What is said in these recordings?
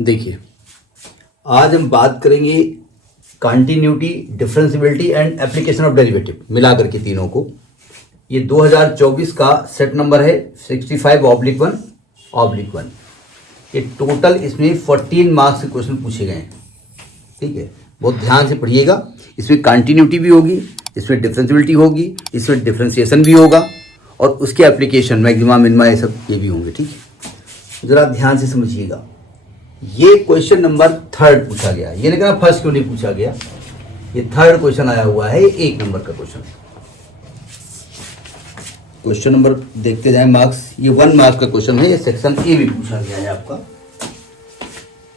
देखिए, आज हम बात करेंगे continuity, differentiability and application of derivative मिला करके तीनों को। ये 2024 का सेट नंबर है 65/1/1। ये टोटल इसमें 14 मार्क्स के क्वेश्चन पूछे गए हैं। ठीक है, बहुत ध्यान से पढ़िएगा। इसमें कंटिन्यूटी भी होगी, इसमें डिफरेंशियबिलिटी होगी, इसमें डिफरेंशिएशन भी होगा और उसके एप्लीकेशन मैक्सिमा मिनिमा ये सब ये भी होंगे। ठीक है, ज़रा ध्यान से समझिएगा। ये क्वेश्चन नंबर 3 पूछा गया। ये नहीं कहना फर्स्ट क्यों नहीं पूछा गया, ये 3rd क्वेश्चन आया हुआ है। 1 नंबर का क्वेश्चन नंबर देखते जाएं। मार्क्स ये 1 मार्क का क्वेश्चन है। ये सेक्शन ए भी पूछा गया है आपका,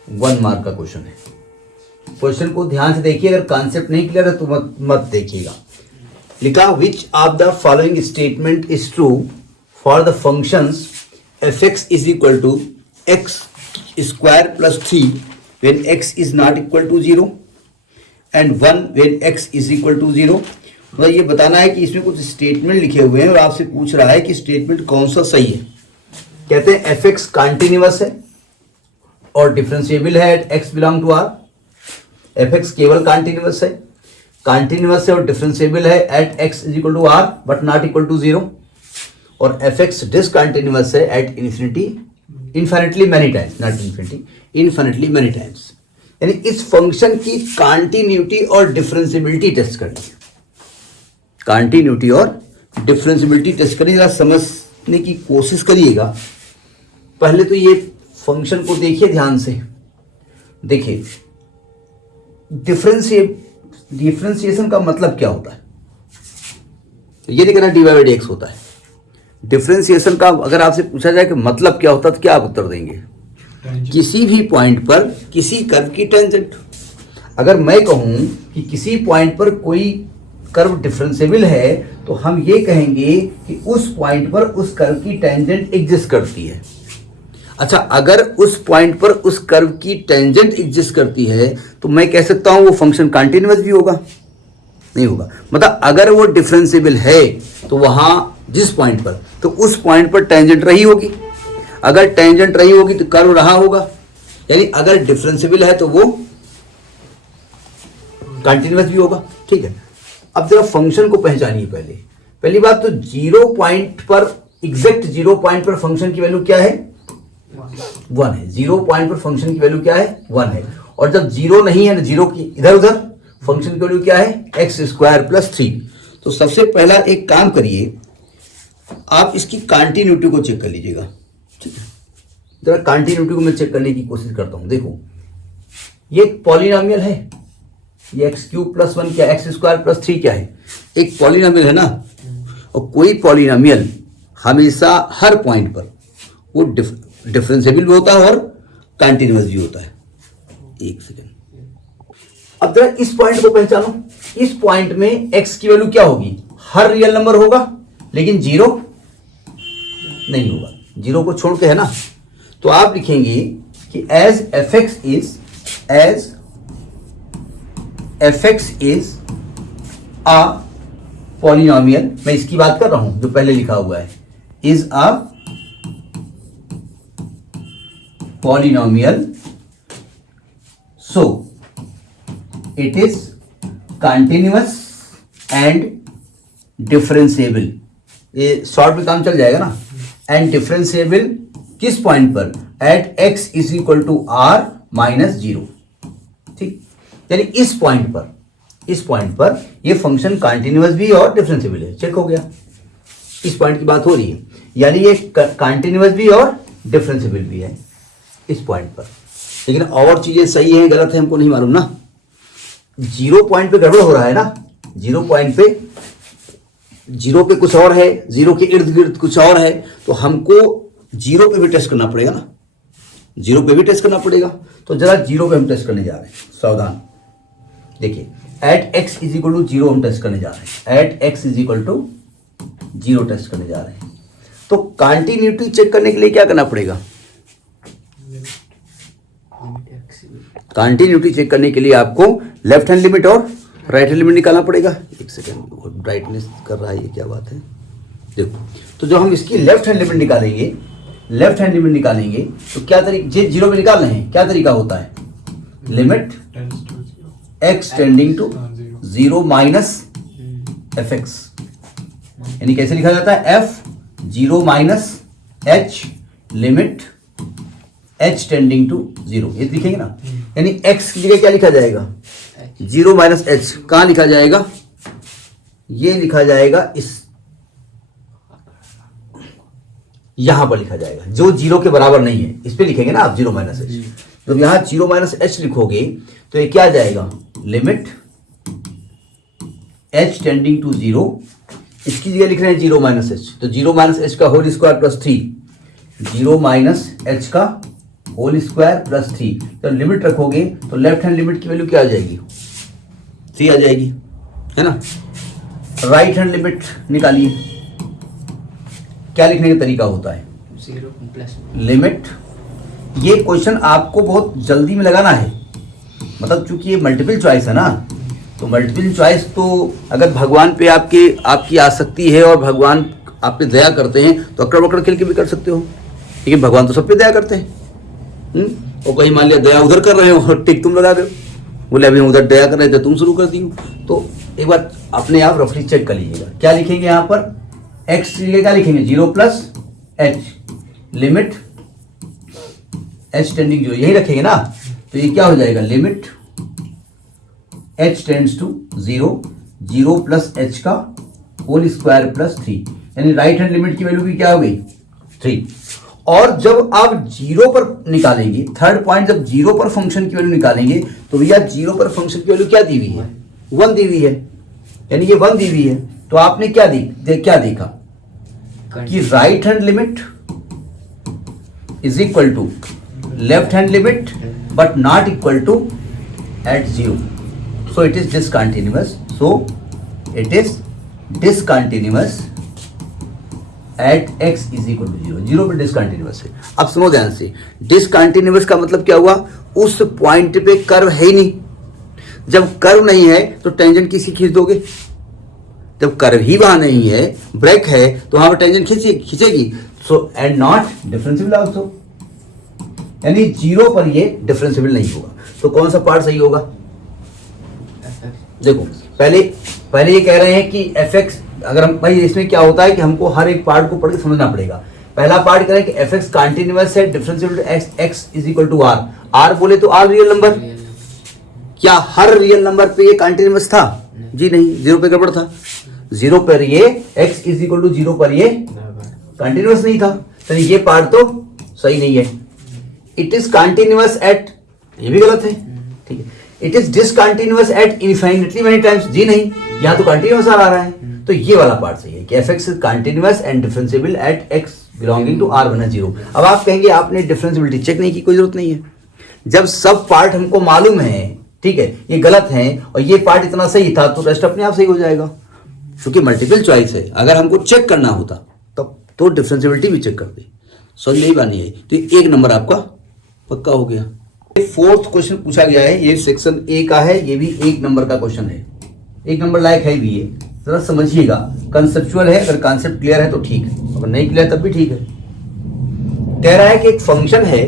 1 मार्क का क्वेश्चन है। क्वेश्चन को ध्यान से देखिए, अगर कॉन्सेप्ट नहीं क्लियर है तो मत देखिएगा। लिखा, which of the following statement is true for the functions f(x) is equal to x square plus 3 when x is not equal to 0 and 1 when x is equal to 0। मतलब ये बताना है कि इसमें कुछ स्टेटमेंट लिखे हुए हैं और आपसे पूछ रहा है कि स्टेटमेंट कौन सा सही है। कहते हैं f(x) कॉन्टिन्यूअस है और डिफरेंशिएबल है at x belong to r। f(x) केवल कॉन्टिन्यूअस है और डिफरेंशिएबल है at x is equal to r but not equal to 0। और f(x) डिसकंटिन्यूअस है at infinitely many times, not infinity, infinitely many times. यानी इस फंक्शन की कॉन्टिन्यूटी और डिफरेंशियबिलिटी टेस्ट करनी है। कॉन्टिन्यूटी और डिफरेंशियबिलिटी टेस्ट करनी, जरा समझने की कोशिश करिएगा। पहले तो ये फंक्शन को देखिए ध्यान से। देखिए, डिफरेंशिएशन का मतलब क्या होता है। ये नहीं कहना dy/dx होता है। डिफरेंशिएशन का अगर आपसे पूछा जाए कि मतलब क्या होता है तो क्या आप उत्तर देंगे। किसी भी पॉइंट पर किसी कर्व की टेंजेंट। अगर मैं कहूं कि किसी पॉइंट पर कोई कर्व डिफरेंशिएबल है तो हम ये कहेंगे कि उस पॉइंट पर उस कर्व की टेंजेंट एग्जिस्ट करती है। अच्छा, अगर उस पॉइंट पर उस कर्व की टेंजेंट एग्जिस्ट करती है तो मैं कह सकता हूं वो फंक्शन कंटीन्यूअस भी होगा, नहीं होगा। मतलब अगर वो डिफरेंशिएबल है तो वहां जिस पॉइंट पर, तो उस पॉइंट पर टेंजेंट रही होगी। अगर टेंजेंट रही होगी तो कर्व रहा होगा। यानी अगर डिफरेंशिएबल है तो वो कंटीन्यूअस भी होगा। ठीक है, अब जरा फंक्शन को पहचानिए। पहली बात तो 0 पॉइंट पर, एग्जैक्ट 0 पॉइंट पर फंक्शन की वैल्यू क्या है, 1 है। 0 पॉइंट पर फंक्शन की वैल्यू क्या है, 1 है। और जब 0 नहीं है ना, 0 की इधर उधर, फंक्शन की वैल्यू क्या है, x² + 3। तो सबसे पहला एक काम करिए, आप इसकी कंटिन्यूटी को चेक कर लीजिएगा। ठीक है, जरा कंटिन्यूटी को मैं चेक करने की कोशिश करता हूं। देखो, ये एक पॉलिनोमियल है। ये x³ + 1 क्या, x² + 3 क्या है, एक पॉलिनोमियल है ना। और कोई पॉलिनोमियल हमेशा हर पॉइंट पर वो डिफरेंशिएबल भी होता है और कंटिन्यूअस भी होता है। एक सेकेंड, अब जरा इस पॉइंट को पहचानो। इस पॉइंट में x की वैल्यू क्या होगी, हर रियल नंबर होगा लेकिन 0 नहीं होगा। 0 को छोड़ के है ना, तो आप लिखेंगे कि as fx is a polynomial. मैं इसकी बात कर रहा हूं जो पहले लिखा हुआ है, is a polynomial, so it is continuous and differentiable. ये शॉर्ट में काम चल जाएगा ना। एंड डिफरेंशिएबल किस पॉइंट पर, at x is equal to r - 0। ठीक, यानी इस पॉइंट पर ये फंक्शन कंटिन्यूअस भी और डिफरेंशिएबल है। चेक हो गया, इस पॉइंट की बात हो रही है। यानी ये कंटिन्यूअस भी और डिफरेंशिएबल भी है इस पॉइंट पर। लेकिन और चीजें सही है गलत है हमको नहीं मालूम ना। 0 पॉइंट पे गड़बड़ हो रहा है ना। 0 पॉइंट पे, 0 पे कुछ और है, 0 के इर्द गिर्द कुछ और है, तो हमको 0 पे भी टेस्ट करना पड़ेगा ना। 0 पे भी टेस्ट करना पड़ेगा। तो जरा 0 पे हम टेस्ट करने जा रहे हैं, सावधान। देखिए, at x is equal to 0 हम टेस्ट करने जा रहे हैं। At x is equal to 0 test करने जा रहे हैं। तो कंटिन्यूटी चेक करने के लिए क्या करना पड़ेगा, कंटिन्यूटी चेक करने के लिए आपको लेफ्ट हैंड लिमिट और राइट हैंड लिमिट निकालना पड़ेगा। एक सेकेंड, ब्राइटनेस कर रहा है, ये क्या बात है। देखो, तो जो हम इसकी लेफ्ट हैंड लिमिट निकालेंगे लेफ्ट हैंड लिमिट निकालेंगे तो क्या तरीका, जे जीरो पे निकाल रहे हैं, क्या तरीका होता है, limit x tending to zero minus f x, यानी कैसे लिखा जाता है, f zero minus h limit h tending to zero, ये लिखेंगे ना, यानी x की जगह क्या लिखा जाएगा, जीरो माइनस एच, कहां लिखा जाएगा, ये लिखा जाएगा इस यहां पर लिखा जाएगा, जो जीरो के बराबर नहीं है इस पे लिखेंगे ना आप, जीरो माइनस एच। जब यहां जीरो माइनस एच लिखोगे तो ये क्या आ जाएगा, limit h tending to zero, इसकी जगह लिख रहे हैं जीरो माइनस एच, तो जीरो माइनस एच का whole square plus 3, zero minus h का होल स्क्वायर प्लस 3, तो लिमिट रखोगे तो लेफ्ट हैंड लिमिट की वैल्यू क्या आ जाएगी, 3 आ जाएगी, है ना। राइट हैंड लिमिट निकालिए, क्या लिखने का तरीका होता है, जीरो प्लस लिमिट, ये क्वेश्चन आपको बहुत जल्दी में लगाना है, मतलब चूंकि ये मल्टीपल चॉइस है ना, तो मल्टीपल चॉइस तो अगर भगवान पे आपकी आसक्ति है और भगवान आप पे दया करते हैं तो अकड़ बकड़ खेल के भी कर सकते हो, लेकिन भगवान तो सब पे दया करते हैं। और कहीं मान लिया दया उधर कर रहे हो और टिक तुम लगा दो, बोले अभी हम उधर दया कर रहे थे तुम शुरू कर दी हो, तो एक बार अपने आप रफली चेक कर लीजिएगा, क्या लिखेंगे यहाँ पर, x की जगह क्या लिखेंगे, zero plus h limit h tending zero, यही रखेंगे ना, तो ये क्या हो जाएगा, limit h tends to zero, zero plus h का होल स्क्वायर प्लस 3, यानी राइट हैंड लिमिट की वैल्यू की क्या हो गई, 3। और जब आप जीरो पर निकालेंगे, थर्ड पॉइंट, जब जीरो पर फंक्शन की वैल्यू निकालेंगे तो भैया जीरो पर फंक्शन की वैल्यू क्या दी हुई है, 1 दी हुई है, यानी ये 1 दी हुई है, तो आपने क्या क्या देखा कि right hand limit is equal to left hand limit but not equal to at zero, so it is discontinuous, so it is discontinuous at x is equal to zero, zero पे डिसकंटिन्यूअस है। अब सुनो ध्यान से, discontinuous का मतलब क्या हुआ, उस पॉइंट पे कर्व है ही नहीं, जब कर्व नहीं है तो टेंजेंट किसकी खींच दोगे, जब कर्व ही वहां नहीं है, ब्रेक है, तो वहां पर टेंजेंट खींचेगी, so and not differentiable also, यानी जीरो पर ये डिफरेंशिएबल नहीं होगा, तो कौन सा पार्ट सही होगा, देखो पहले ये कह रहे हैं कि एफ एक्स, अगर हम भाई इसमें क्या होता है कि हमको हर एक पार्ट को पढ़ के समझना पड़ेगा। पहला पार्ट करें कि एफ एक्स कॉन्टिन्यूअस है, differentiable x is equal to r, r बोले तो आर रियल नंबर, क्या हर रियल नंबर पे ये कॉन्टिन्यूअस था, जी नहीं, जीरो पे गड़बड़ था, जीरो पर ये x is equal to zero पर ये कॉन्टिन्यूअस नहीं था, तो ये पार्ट तो सही नहीं है। इट इज कॉन्टिन्यूअस एट, ये भी गलत है, ठीक है। It is discontinuous at infinitely many times, जी नहीं, यहाँ तो कंटिन्यूअस आ रहा है, तो ये वाला पार्ट सही है कि f x is continuous and differentiable at x belonging to r बना जीरो। अब आप कहेंगे आपने डिफरेंशिएबिलिटी चेक नहीं की, कोई जरूरत नहीं है, जब सब पार्ट हमको मालूम है, ठीक है, ये गलत है और ये पार्ट इतना सही था, तो रेस्ट अपने आप सही हो जाएगा, क्योंकि मल्टीपल चॉइस है। अगर हमको चेक करना होता तब तो डिफरेंशिएबिलिटी भी चेक करते, समझ नहीं पानी है, तो एक नंबर आपका पक्का हो गया। फोर्थ क्वेश्चन पूछा गया है, ये सेक्शन ए का है, ये भी 1 नंबर का क्वेश्चन है, 1 नंबर लायक है भी ये, जरा समझिएगा, कंसेप्चुअल है, अगर कॉन्सेप्ट क्लियर है तो ठीक है, अगर नहीं क्लियर तब भी ठीक है। कह रहा है कि एक फंक्शन है,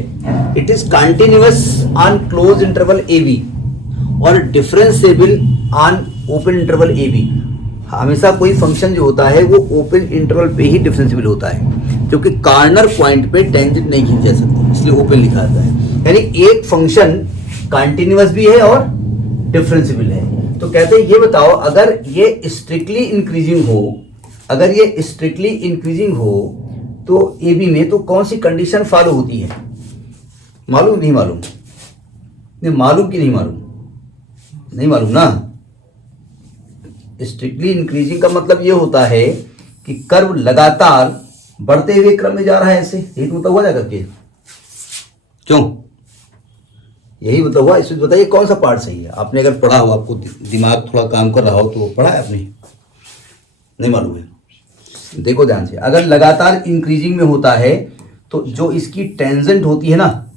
it is continuous on close interval A B और differentiable on open interval A B. हमेशा कोई फंक्शन जो होता है वो ओपन इंटरवल पे ही डिफरेंशिएबल होता है, क्योंकि कॉर्नर पॉइंट पे टेंजेंट नहीं खींच जा सकती, इसलिए ओपन लिखा जाता है। यानी एक फंक्शन कंटिन्यूअस भी है और डिफरेंशिएबल है, तो कहते हैं ये बताओ, अगर ये स्ट्रिक्टली इंक्रीजिंग हो, अगर ये स्ट्रिक्टली इंक्रीजिंग हो तो ए बी में तो कौन सी कंडीशन फॉलो होती है, मालूम नहीं मालूम, नहीं मालूम कि नहीं मालूम, नहीं मालूम ना। स्ट्रिक्टली इंक्रीजिंग का मतलब ये होता है कि कर्व लगातार बढ़ते हुए क्रम में जा रहा है, ऐसे यही तो मतलब हुआ जाकर के, क्यों, यही मतलब हुआ। इसमें बताइए कौन सा पार्ट सही है, आपने अगर पढ़ा हो, आपको दिमाग थोड़ा काम कर रहा हो तो पढ़ा है आपने, नहीं मालूम है, देखो ध्यान से, अगर लगातार इंक्रीजिंग में होता है तो जो इसकी टेंजेंट होती है ना,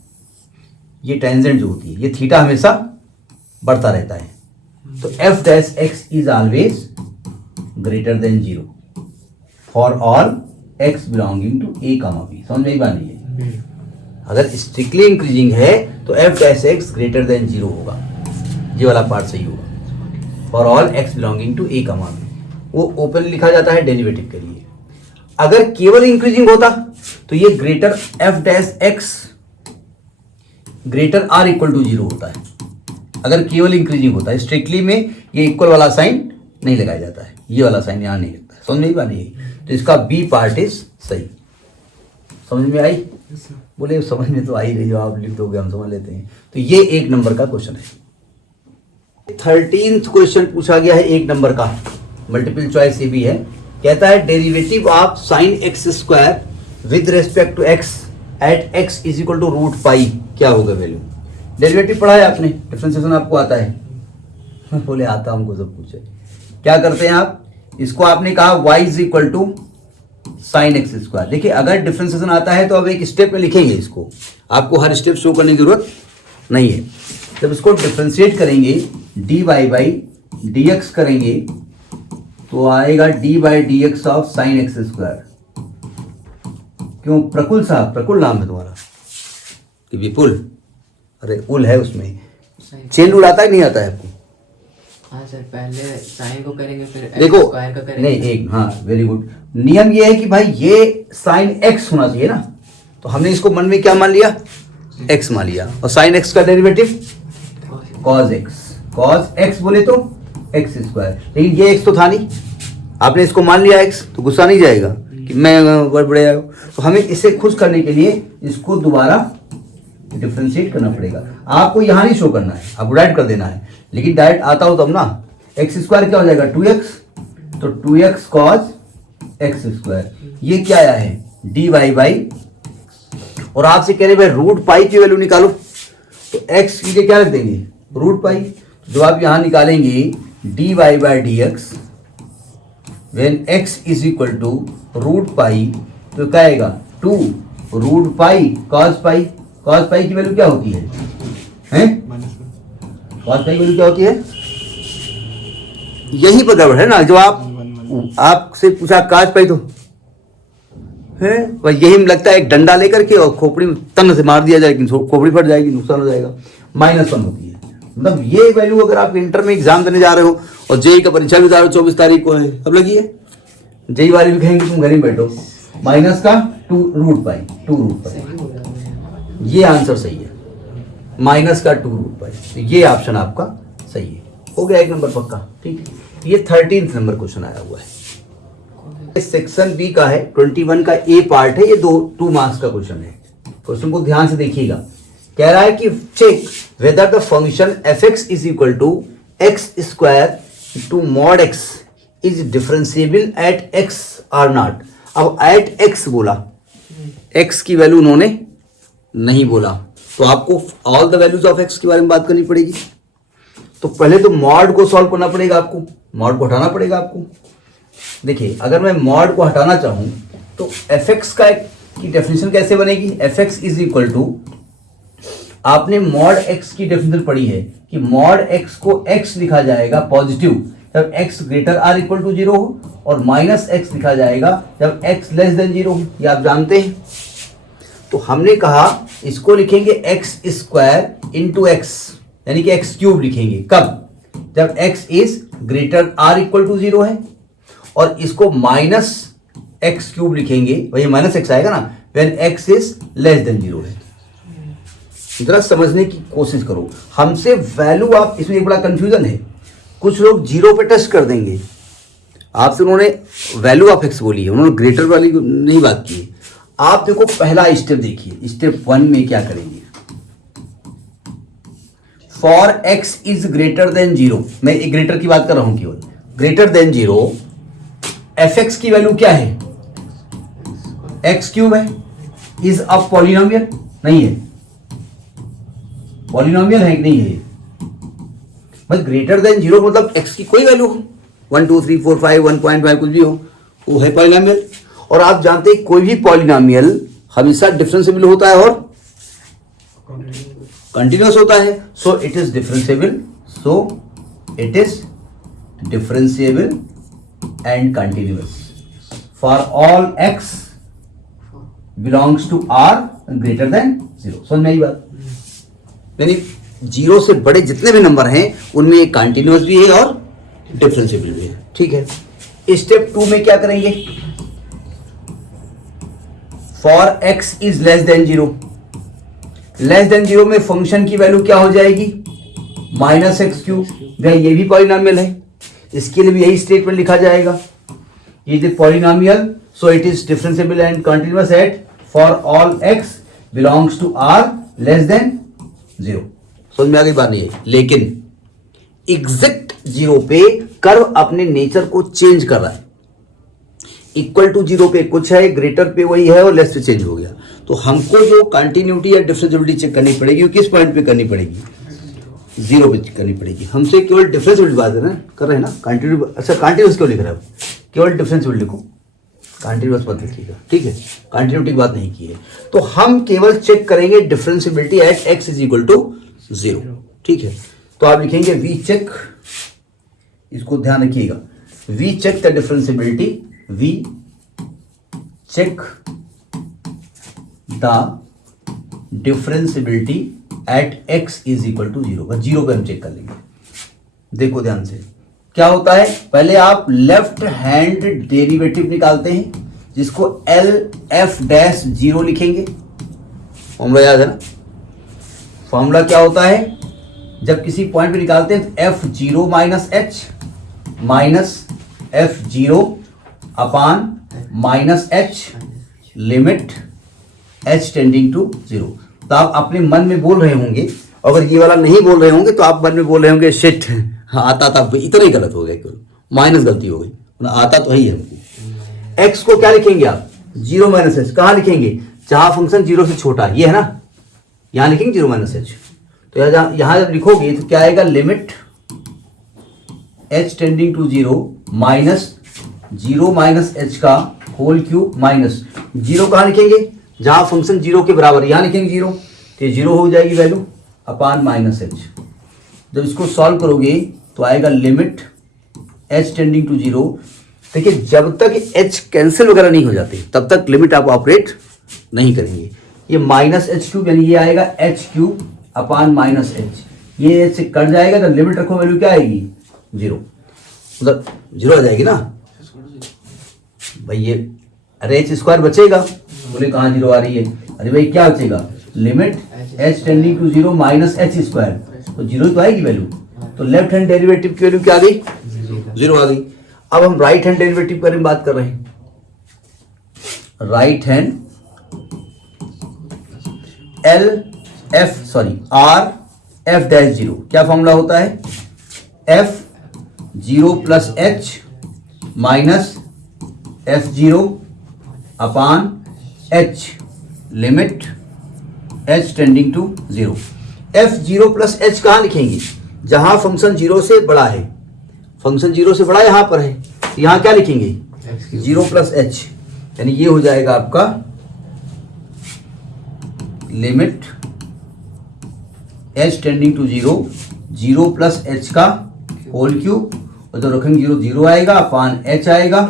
ये टेंजेंट जो होती है, ये थीटा हमेशा बढ़ता रहता है, तो f dash x is always greater than zero for all x belonging to a comma b। समझ में बात नहीं है? अगर स्ट्रिक्टली इंक्रीजिंग है तो f dash x greater than 0 होगा, ये वाला पार्ट सही होगा। For all x belonging to a comma b, वो ओपन लिखा जाता है डेरिवेटिव के लिए। अगर केवल इंक्रीजिंग होता तो ये greater f dash x greater r equal to 0 होता है। अगर केवल इंक्रीजिंग होता है, स्ट्रिक्टली में ये इक्वल वाला साइन नहीं लगाया जाता है, ये वाला साइन यहाँ नहीं लगता है। समझ नहीं पानी है? तो इसका बी पार्ट इज सही। समझ में आई? बोले समझ में तो आई रही हो, आप लिख दोगे हम समझ लेते हैं। तो ये 1 नंबर का क्वेश्चन है। 13th क्वेश्चन पूछा गया है 1 नंबर का, मल्टीपल चॉइस ये भी है। कहता है derivative of sine x square with respect to x at x is equal to root pi, क्या होगा वैल्यू? डेरिवेटिव पढ़ा है आपने, डिफरेंशिएशन आपको आता है? बोले आता, हमको सब कुछ है। क्या करते हैं आप, इसको आपने कहा y is equal to sine x square. देखिए अगर डिफरेंशिएशन आता है तो अब एक स्टेप में लिखेंगे इसको, आपको हर स्टेप शो करने की जरूरत नहीं है। जब इसको डिफरेंशिएट करेंगे dy बाई डी एक्स करेंगे तो आएगा D by D x of sine x square. क्यों प्रकुल साहब, प्रकुल नाम है तुम्हारा कि विपुल? अरे उल है उसमें, चेन रूल आता है नहीं आता है आपको? हाँ सर, पहले साइन को करेंगे फिर देखो स्क्वायर का करेंगे। नहीं एक, हाँ वेरी गुड। नियम ये है कि भाई ये साइन एक्स होना चाहिए ना, तो हमने इसको मन में क्या मान लिया? एक्स मान लिया। और साइन एक्स का derivative cos x, cos x बोले तो एक्स स्क्वायर। लेकिन ये एक्स तो था नहीं, आपने इसको मान लिया एक्स, तो गुस्सा नहीं जाएगा कि मैं बड़े आया हूँ। तो हमें इसे खुश करने के लिए इसको दोबारा डिफरेंशिएट करना पड़ेगा। आपको यहाँ नहीं शो करना है, आपको डायरेक्ट कर देना है। लेकिन डायरेक्ट आता हो तब ना, एक्स स्क्वायर क्या हो जाएगा 2x, तो 2x कॉस एक्स स्क्वायर। ये क्या आया है डी वाई बाई, और आपसे कह रहे भाई रूट पाई की वैल्यू निकालो, तो x की क्या रख देंगे रूट पाई। जो आप यहाँ निकालेंगे d y by D x when x is equal to root pi, तो क्या आएगा 2 root pi cos pi. Cos pi की वैल्यू क्या होती है? कॉस पाई की वैल्यू क्या होती है? यही बराबर है ना, जो आपसे पूछा कॉस पाई तो है भाई, यही लगता है एक डंडा लेकर के और खोपड़ी में तंग से मार दिया जाएगी, खोपड़ी फट जाएगी, नुकसान हो जाएगा। -1 होती है। मतलब ये वैल्यू अगर आप इंटर में एग्जाम देने जा रहे हो और जेई का परीक्षा भी 24 तारीख को है, अब लगी है जेई वाले भी कहेंगे तुम घर ही बैठो, माइनस का 2 रूट पाई, 2 रूट पाई। ये आंसर सही है, माइनस का 2 रूट पाई। तो ये ऑप्शन आपका सही है, हो गया 1 नंबर पक्का। ठीक है, ये 13th नंबर क्वेश्चन आया हुआ है, सेक्शन बी का है, 21 का ए पार्ट है। ये 2 मार्क्स का क्वेश्चन है। क्वेश्चन को ध्यान से देखिएगा। कह रहा है कि check whether the function f x is equal to x square to mod x is differentiable at x or not. अब एट एक्स बोला, एक्स की वैल्यू उन्होंने नहीं बोला, तो आपको all the values of x के बारे में बात करनी पड़ेगी। तो पहले तो मॉड को सॉल्व करना पड़ेगा आपको, मॉड को हटाना पड़ेगा आपको। देखिए अगर मैं मॉड को हटाना चाहूं तो एफ एक्स की डेफिनेशन कैसे बनेगी? F x is equal to, आपने मॉड एक्स की डेफिनेशन पढ़ी है कि मॉड एक्स को एक्स लिखा जाएगा पॉजिटिव जब x greater or equal to 0 हो, और माइनस एक्स लिखा जाएगा जब एक्स लेस देन 0 हो। ये आप जानते हैं। तो हमने कहा इसको लिखेंगे एक्स स्क्वायर इंटू एक्स, यानी कि एक्स क्यूब लिखेंगे। कब? जब x is greater or equal to 0 है। और इसको माइनस एक्स क्यूब लिखेंगे, वही माइनस एक्स आएगा ना, when x is less than 0 है। जरा समझने की कोशिश करो। हमसे वैल्यू, आप इसमें एक बड़ा कंफ्यूजन है, कुछ लोग 0 पे टेस्ट कर देंगे। आपसे उन्होंने वैल्यू ऑफ एक्स बोली है, उन्होंने ग्रेटर वाली नहीं बात की है। आप देखो पहला स्टेप देखिए, स्टेप 1 में क्या करेंगे? For x is greater than 0, मैं एक ग्रेटर की बात कर रहा हूं केवल, ग्रेटर देन 0, एफ एक्स की वैल्यू क्या है? एक्स क्यूब है। इज अ पॉलिनोमियल नहीं है, पॉलिनोमियल है कि नहीं है? बस ग्रेटर देन 0 मतलब एक्स की कोई वैल्यू हो, 1 2 3 4 5 1.5 कुछ भी हो, वो है पॉलिनोमियल। और आप जानते हैं कोई भी पॉलिनोमियल हमेशा डिफरेंशिएबल होता है और कंटिन्यूअस होता है। So it is differentiable, so it is differentiable and continuous for all x belongs to r greater than 0। समझ में आई बात? यानी 0 से बड़े जितने भी नंबर हैं उनमें एक कंटिन्यूअस भी है और डिफरेंशिएबल भी है। ठीक है, स्टेप 2 में क्या करेंगे? For x is less than 0, less than 0 में फंक्शन की वैल्यू क्या हो जाएगी? -x3। भाई ये भी पॉलिनोमियल है, इसके लिए भी यही स्टेटमेंट लिखा जाएगा, ये is polynomial so it is differentiable and continuous at for all x belongs to r less than 0। समझ में आ गई बात? नहीं है, लेकिन एग्जैक्ट 0 पे कर्व अपने नेचर को चेंज कर रहा है। इक्वल टू 0 पे कुछ है, ग्रेटर पे वही है और लेस पे चेंज हो गया। तो हमको जो कंटिन्यूटी या डिफरेंशिएबिलिटी चेक करनी पड़ेगी वो किस पॉइंट पे करनी पड़ेगी? 0 पे करनी पड़ेगी। हमसे केवल डिफरेंशिएबिलिटी बात कर रहे हैं ना, कंटिन्यूटी। अच्छा, कंटिन्यूअस क्यों लिख रहे हो? केवल डिफरेंशिएबिलिटी लिखो, कंटिन्यूअस मत लिखिएगा, ठीक है? कंटिन्यूटी की बात नहीं की है। तो हम केवल चेक करेंगे differentiability at x is equal to 0। ठीक है, तो आप लिखेंगे वी चेक, इसको ध्यान रखिएगा, we check the differentiability, we check the differentiability at x is equal to 0। बस 0 पे हम चेक कर लेंगे। देखो ध्यान से क्या होता है, पहले आप लेफ्ट हैंड डेरिवेटिव निकालते हैं जिसको LF-0 लिखेंगे। फॉर्मूला याद है ना? फॉर्मूला क्या होता है, जब किसी पॉइंट पे निकालते हैं तो F0 minus H minus F0 upon minus H limit H tending to 0। तो आप अपने मन में बोल रहे होंगे, अगर ये वाला नहीं बोल रहे होंगे तो आप मन में बोल रहे होंगे शिट, हाँ आता था, इतना ही गलत हो गया, केवल माइनस गलती हो गई, आता तो है ही हमको। x को क्या लिखेंगे आप? 0 माइनस h। कहाँ लिखेंगे? जहां फंक्शन 0 से छोटा, ये है ना, यहां लिखेंगे 0 माइनस h। तो यहां जब लिखोगे तो क्या आएगा? Limit h tending to 0 minus 0 minus h का होल क्यूब माइनस 0 कहाँ लिखेंगे? जहां फंक्शन 0 के बराबर, यहां लिखेंगे 0, तो 0 हो जाएगी वैल्यू अपान माइनस h। जब इसको सॉल्व करोगे तो आएगा लिमिट h टेंडिंग टू 0। देखिए, जब तक h कैंसिल वगैरह नहीं हो जाती तब तक लिमिट आप ऑपरेट नहीं करेंगे। ये माइनस h क्यूब यानी ये आएगा h क्यूब अपान माइनस h, ये h से कट जाएगा तो लिमिट रखो, वैल्यू क्या आएगी? 0, मतलब 0 आ जाएगी ना भाई। ये अरे h स्क्वायर बचेगा, बोले कहाँ 0 आ रही है? अरे भाई क्या बचेगा? Limit h tending to 0 minus h square, तो 0 तो आएगी वैल्यू। तो लेफ्ट हैंड डेरिवेटिव की वैल्यू क्या आ गई? 0 आ गई। अब हम राइट हैंड डेरिवेटिव के बारे में बात कर रहे हैं। राइट हैंड R(f)(0) क्या फॉर्मूला होता है? F0 plus H minus F0 upon H limit H tending to 0। F0 plus H कहाँ लिखेंगे? जहां फंक्शन 0 से बड़ा है, फंक्शन 0 से बड़ा यहां पर है, यहां क्या लिखेंगे? 0 प्लस H, यानी ये हो जाएगा आपका limit H tending to 0, 0 plus H का होल क्यूब, और जब रखेंगे 0, 0 आएगा अपान H आएगा।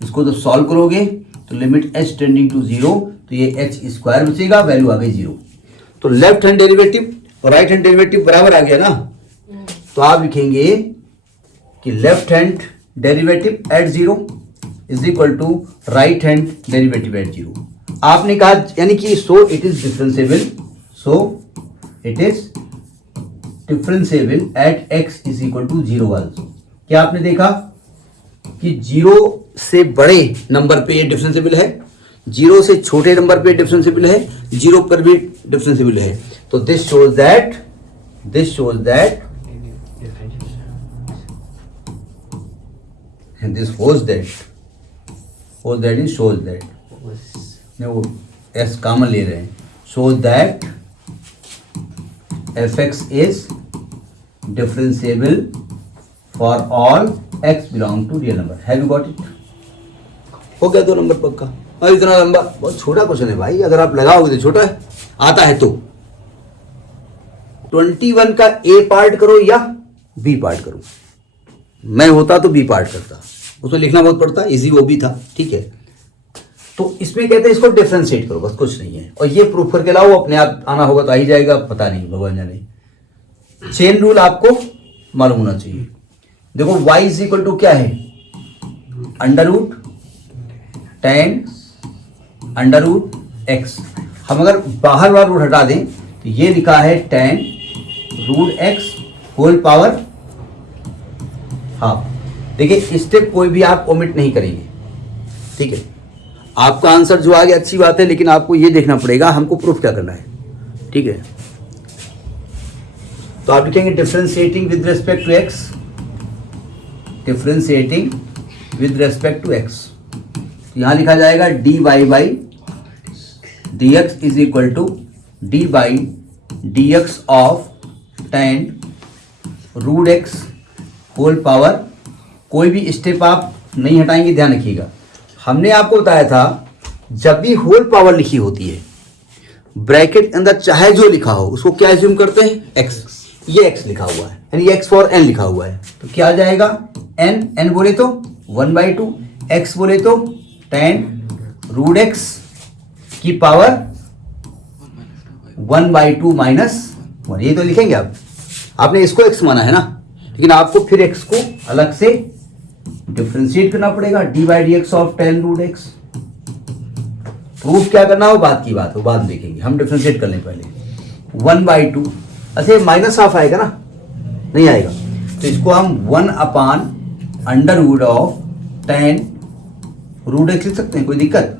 इसको जब सॉल्व करोगे तो लिमिट H टेंडिंग टू 0, तो ये H स्क्वायर बचेगा, वैल्यू आ गई 0। तो लेफ्ट हैंड डेरिवेटिव और राइट हैंड डेरिवेटिव बराबर आ गया ना, तो आप लिखेंगे कि left hand derivative at 0 is equal to right hand derivative at 0। आपने कहा यानी कि so it is differentiable, so it is differentiable at x is equal to 0 also. क्या आपने देखा कि 0 से बड़े नंबर पे ये डिफरेंशिएबल है, 0 से छोटे नंबर पे डिफरेंशिएबल है, 0 पर भी डिफरेंशिएबल है। तो this shows that this shows that नहीं, वो s कॉमन ले रहे हैं, shows that fx is differentiable for all x belong to real number। Have you got it? हो गया 2 नंबर पक्का। और इतना लंबा, बहुत छोटा क्वेश्चन है भाई, अगर आप लगाओगे तो छोटा है, आता है तो 21 का ए पार्ट करो या बी पार्ट करो। मैं होता तो बी पार्ट करता, उसमें लिखना बहुत पड़ता, इजी वो भी था, ठीक है। तो इसमें कहते हैं इसको डिफरेंशिएट करो, बस कुछ नहीं है। और ये प्रूफ करके लाओ, अपने आप आना होगा तो आ ही जाएगा, पता नहीं भगवान जाने। चेन रूल आपको मालूम होना चाहिए। देखो y इज इक्वल टू क्या है, under root ten under root x. हम अगर बाहर वाला रूट हटा दें तो ये लिखा है ten root x whole power half. देखिए स्टेप कोई भी आप ओमिट नहीं करेंगे, ठीक है। आपका आंसर जो आ गया अच्छी बात है, लेकिन आपको ये देखना पड़ेगा हमको प्रूफ क्या करना है, ठीक है। तो आप लिखेंगे differentiating with respect to x, differentiating with respect to x. यहां लिखा जाएगा d y by D x is equal to d by D x of ten root x whole power. कोई भी स्टेप आप नहीं हटाएंगे, ध्यान रखिएगा। हमने आपको बताया था जब भी होल पावर लिखी होती है ब्रैकेट के अंदर चाहे जो लिखा हो उसको क्या एज्यूम करते हैं, एक्स। ये x लिखा हुआ है यानी x फॉर n लिखा हुआ है, तो क्या आ जाएगा n, n बोले तो 1/2, x बोले तो 10 रूट x की पावर 1/2 माइनस 1। ये तो लिखेंगे आप, आपने इसको x माना है ना, लेकिन आपको फिर x को अलग से डिफरेंशिएट करना पड़ेगा, d by D x of 10 root x। Proof क्या करना हो बात की बात हो, बाद में देखेंगे, हम डिफरेंशिएट कर लें पहले। 1/2, अच्छा ये माइनस हाफ आएगा ना, नहीं आएगा, तो इसको हम 1/, under root of 10 root x लिख सकते हैं, कोई दिक्कत,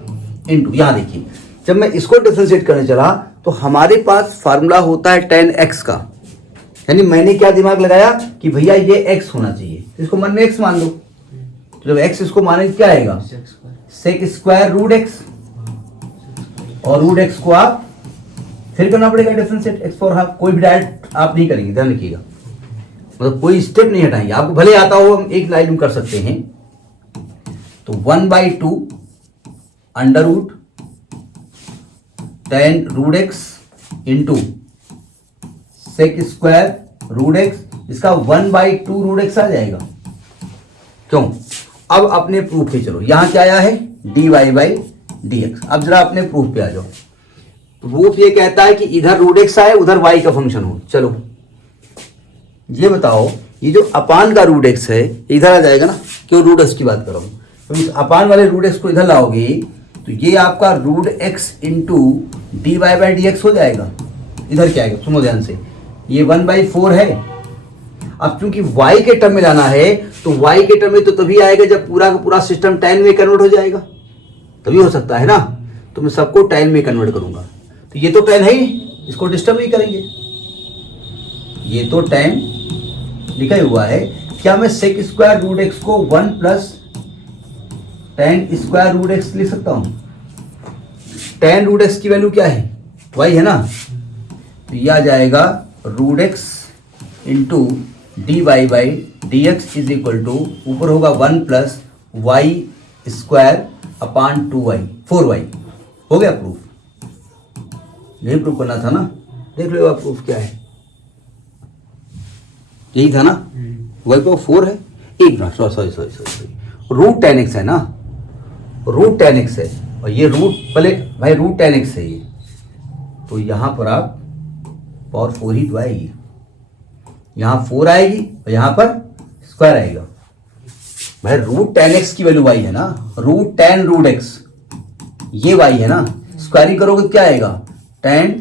इनटू। यहां देखिए जब मैं इसको डिफरेंशिएट करने चला तो हमारे पास फार्मूला होता है 10x का, यानी मैंने क्या दिमाग लगाया कि भैया ये x होना चाहिए, इसको मन में x मान लो। तो जब x इसको माने क्या आएगा, सेक स्क्वायर रूट एक्स, और रूट एक्स को आप फिर करना पड़ेगा डिफरेंशिएट x फॉर हाफ। कोई भी डायरेक्ट आप नहीं करेंगे, ध्यान रखिएगा, मतलब कोई स्टेप नहीं हटाएंगे। आपको भले आता हो, हम एक लाइन में कर सकते हैं। तो 1/2 under root 10 root x into sec square root x, इसका 1/2 रूट एक्स आ जाएगा। क्यों? अब अपने प्रूफ पे चलो। यहां क्या आया है, d y by D x. अब जरा अपने प्रूफ पे आ जाओ। प्रूफ ये कहता है कि इधर रूट एक्स आए, उधर वाई का फंक्शन हो। चलो ये बताओ, ये जो अपान का रूट एक्स है इधर आ जाएगा ना, क्यों रूट एक्स की बात कर रहा हूं। तो इस अपान वाले रूट एक्स को इधर लाओगे तो ये आपका root x into d y by D x हो जाएगा। इधर क्या आएगा, सुनो ध्यान से, ये 1/4 है। अब चूंकि y के टर्म में लाना है तो y के टर्म में तो तभी आएगा जब पूरा का पूरा सिस्टम tan में कन्वर्ट हो जाएगा, तभी हो सकता है ना। तो मैं सबको tan में कन्वर्ट करूंगा, तो ये तो tan है ही, इसको डिस्टर्ब नहीं करेंगे। ये तो tan लिखा हुआ है, क्या मैं सेक स्क्वायर रूट एक्स को 1 plus tan square root x लिख सकता हूं। tan रूट एक्स की वैल्यू क्या है, y है ना, तो ये आ जाएगा root x into d y by D x is equal to, ऊपर होगा 1 plus Y square upon 2y 4y। हो गया प्रूफ, यही प्रूफ करना था ना। देख लो आप प्रूफ क्या है, यही था ना, y को 4 है, एक मिनट, सॉरी रूट 10x है ना, रूट 10x है, और ये रूट पहले भाई रूट 10x है ये, तो यहां पर आप पावर 4 ही तो आएगी, यहां 4 आएगी और यहां पर स्क्वायर आएगा। भाई रूट 10x की वैल्यू y है ना, रूट 10 रूट x ये y है ना, स्क्वायरिंग करोगे तो क्या आएगा, 10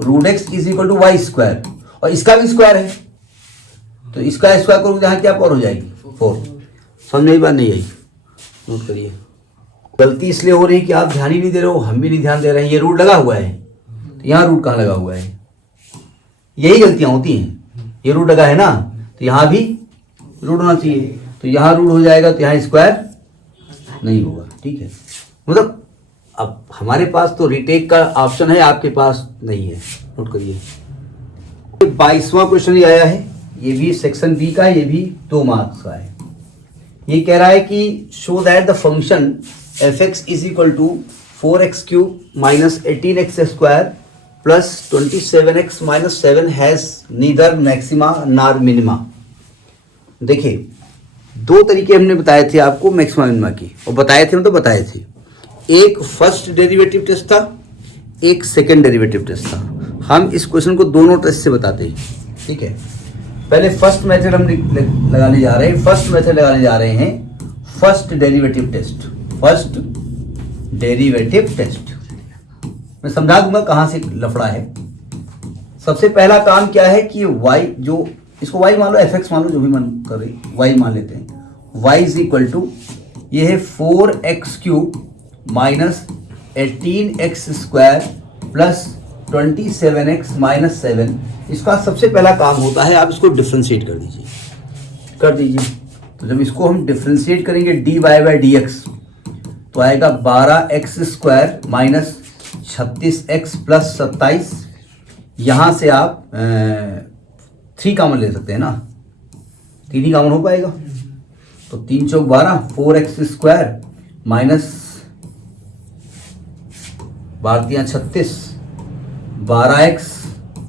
root x is equal to y square, और इसका भी स्क्वायर है, तो इसका स्क्वायर करोगे यहाँ क्या पावर हो जाएगी 4। समझ में बात नहीं आई, नोट करिए। गलती इसलिए हो रही कि आप ध्यान ही नहीं दे रहे हो, हम भी नहीं ध्यान दे रहे हैं। ये रूट लगा हुआ है, तो यहाँ रूट कहाँ लगा हुआ है, यही गलतियां होती हैं। ये रूट लगा है ना, तो यहाँ भी रूट होना चाहिए, तो यहाँ रूट हो जाएगा, तो यहाँ स्क्वायर नहीं होगा, ठीक है। मतलब अब हमारे पास तो रीटेक का ऑप्शन है, आपके पास नहीं है, नोट करिए। 22वां क्वेश्चन ये आया है, ये भी सेक्शन बी का है, ये भी 2 मार्क्स का है। ये कह रहा है कि show that the function f x is equal to 4x³ minus 18x square plus 27x minus 7 has neither maxima nor minima. देखिए 2 तरीके हमने बताए थे आपको मैक्सिमा मिनिमा की, और बताए थे मतलब बताए थे। एक फर्स्ट डेरिवेटिव टेस्ट था, एक सेकेंड डेरिवेटिव टेस्ट था। हम इस क्वेश्चन को दोनों टेस्ट से बताते हैं, ठीक है। पहले फर्स्ट मेथड हम लगाने जा रहे हैं, फर्स्ट मेथड लगाने जा रहे हैं, first derivative test. First derivative test मैं समझा दूंगा कहां से लफड़ा है। सबसे पहला काम क्या है कि y, जो इसको y मान लो, fx मान लो, जो भी मन कर रही, y मान लेते हैं। y इज इक्वल टू, ये है 4x³ minus 18x square plus 27x-7। इसका सबसे पहला काम होता है, आप इसको डिफ्रेंशिएट कर दीजिए। तो जब इसको हम डिफ्रेंशिएट करेंगे dy/dx तो आएगा 12x² माइनस 36x प्लस 27। यहाँ से आप 3 कॉमन ले सकते हैं ना, 3 ही कॉमन हो पाएगा। तो 3 चौक 12, 4x² माइनस 12 36, 12x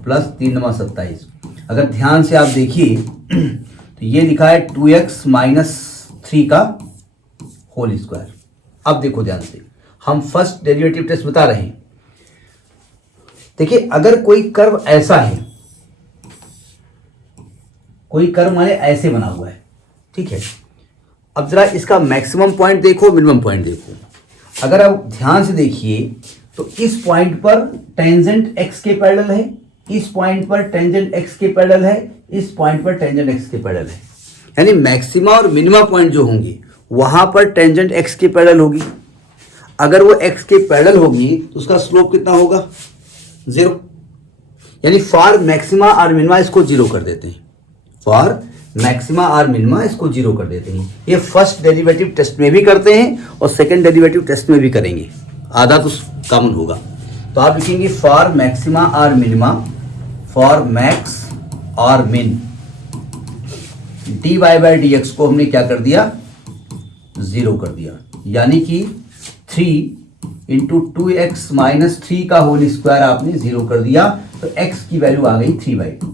प्लस 3 9 27। अगर ध्यान से आप देखिए तो ये लिखा है 2x माइनस 3 का होल स्क्वायर। अब देखो ध्यान से, हम फर्स्ट डेरिवेटिव टेस्ट बता रहे हैं। देखिए, अगर कोई कर्व ऐसा है, कोई कर्व माने ऐसे बना हुआ है, ठीक है। अब जरा इसका मैक्सिमम पॉइंट देखो, मिनिमम पॉइंट देखो। अगर आप ध्यान से देखिए तो इस पॉइंट पर टेंजेंट x के पैरेलल है, इस पॉइंट पर टेंजेंट x के पैरेलल है, इस पॉइंट पर टेंजेंट x के पैरेलल है। यानी मैक्सिमा और मिनिमा पॉइंट जो होंगे वहां पर टेंजेंट x के पैरेलल होगी। अगर वो x के पैरेलल होगी तो उसका स्लोप कितना होगा? 0। यानी फॉर मैक्सिमा और मिनिमा इसको 0 कर देते हैं, फॉर मैक्सिमा और मिनिमा इसको 0 कर देते हैं। ये फर्स्ट डेरिवेटिव टेस्ट में भी करते हैं और सेकंड डेरिवेटिव टेस्ट में भी करेंगे, आधा तो कॉमन होगा। तो आप लिखेंगे फॉर मैक्सिमा और मिनिमा, फॉर मैक्स और मिन, dy/dx को हमने क्या कर दिया? 0 कर दिया। यानी कि 3 इंटू 2x माइनस 3 का होल स्क्वायर आपने 0 कर दिया। तो x की वैल्यू आ गई 3/2।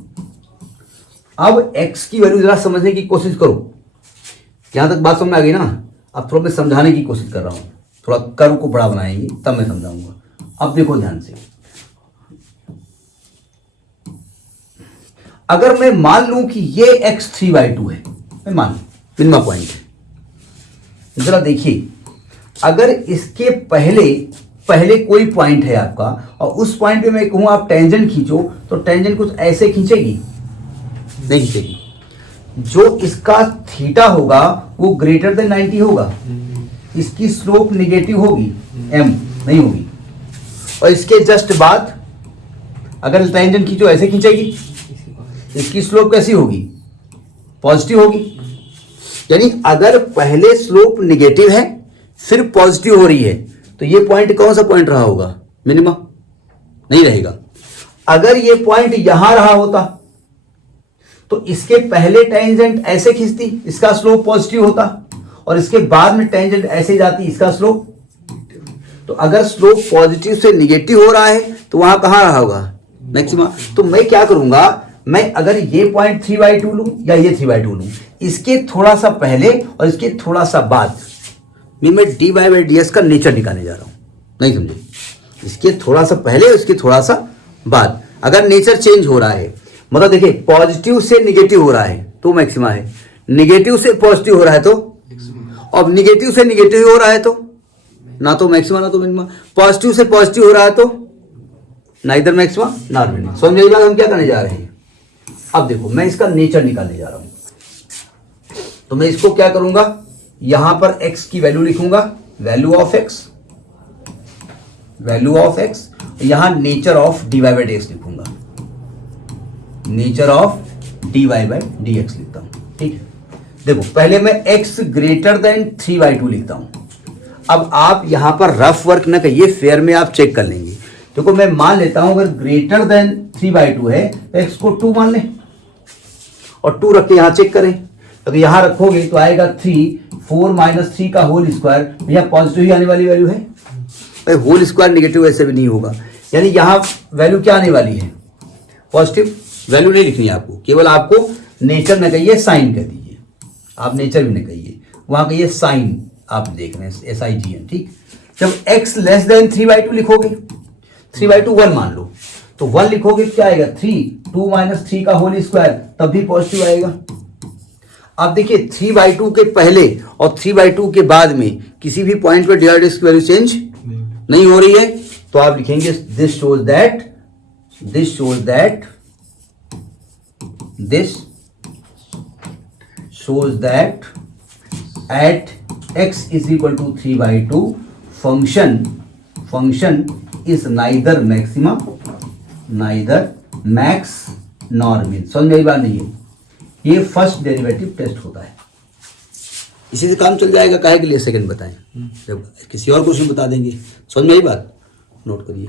अब x की वैल्यू जरा समझने की कोशिश करो। यहां तक बात समझ में आ गई ना? अब थोड़ा मैं समझाने की कोशिश कर रहा हूं, थोड़ा कर्व को बड़ा बनाएंगे तब मैं समझाऊंगा। अब देखो ध्यान से, अगर मैं मान लूं कि ये x 3/2 है, मैं मान लूं मिनिमा पॉइंट है। जरा देखिए, अगर इसके पहले कोई पॉइंट है आपका और उस पॉइंट पे मैं कहूं आप टेंजेंट खींचो, तो टेंजेंट कुछ ऐसे खींचेगी? नहीं खींचेगी। जो इसका थीटा होगा वो ग्रेटर देन 90 होगा, इसकी स्लोप निगेटिव होगी, m नहीं होगी। और इसके जस्ट बाद अगर टेंजेंट खींचो ऐसे खींचेगी, इसकी स्लोप कैसी होगी? पॉजिटिव होगी। यानी अगर पहले स्लोप निगेटिव है फिर पॉजिटिव हो रही है तो ये पॉइंट कौन सा पॉइंट रहा होगा? मिनिमा नहीं रहेगा। अगर ये पॉइंट यहां रहा होता तो इसके पहले टेंजेंट ऐसे खींचती, इसका स्लोप पॉजिटिव होता, और इसके बाद में टेंजेंट ऐसे जाती, इसका स्लोप। तो अगर स्लोप पॉजिटिव से निगेटिव हो रहा है तो वहां कहां रहा होगा? मैक्सिमा। तो मैं क्या करूंगा, मैं अगर ये पॉइंट 3/2 लूं या ये 3/2 लूं, इसके थोड़ा सा पहले और इसके थोड़ा सा बाद मैं dy/dx का नेचर निकालने जा रहा हूं। नहीं समझे? इसके थोड़ा सा पहले और इसके थोड़ा सा बाद अगर नेचर चेंज हो रहा है, मतलब देखिए पॉजिटिव से निगेटिव हो रहा है तो मैक्सिमा है, निगेटिव से पॉजिटिव हो रहा है तो, और निगेटिव से निगेटिव हो रहा है तो ना तो मैक्सिमा ना तो मिनिमा, पॉजिटिव से पॉजिटिव हो रहा है तो ना इधर मैक्सिमा ना मिनिमा। समझ में? हम क्या करने जा रहे हैं? अब देखो, मैं इसका नेचर निकालने जा रहा हूं। तो मैं इसको क्या करूंगा, यहां पर x की वैल्यू लिखूंगा, वैल्यू ऑफ x, यहां नेचर ऑफ dy/dx लिखूंगा, नेचर ऑफ dy/dx लिखता हूं। ठीक है, देखो पहले मैं x ग्रेटर देन 3/2 लिखता हूं। अब आप यहां पर रफ वर्क ना करिए, फेयर में आप चेक कर लेंगे। देखो मैं मान लेता हूं अगर ग्रेटर देन 3/2 है तो x को 2 मान लें और 2 रख के यहां चेक करें। तो यहां रखोगे तो आएगा 3, 4 माइनस 3 का होल स्क्वायर, यहां पॉजिटिव ही आने वाली वैल्यू है भाई, होल स्क्वायर निगेटिव ऐसे भी नहीं होगा। यानी यहां वैल्यू क्या आने वाली है? पॉजिटिव। वैल्यू नहीं लिखनी है आपको, केवल आपको नेचर न कहिए साइन कह दीजिए, आप नेचर भी न कहिए, वहां कहिए साइन। आप देख रहे हैं SIGN। ठीक, जब x लेस देन 3/2 लिखोगे, 3/2 1 मान लो, तो 1 लिखोगे क्या आएगा 3, 2 माइनस 3 का होल स्क्वायर, तब भी पॉजिटिव आएगा। अब देखिए 3/2 के पहले और 3/2 के बाद में किसी भी पॉइंट पे डिवाइड की वैल्यू चेंज नहीं हो रही है, तो आप लिखेंगे this shows that at x is equal to 3/2 function is neither maxima neither max nor min। समझ में आई बात नहीं है, ये फर्स्ट डेरिवेटिव टेस्ट होता है, इसी से काम चल जाएगा। काहे के लिए सेकंड बताएं, जब किसी और क्वेश्चन बता देंगे। समझ में आई बात, नोट करिए।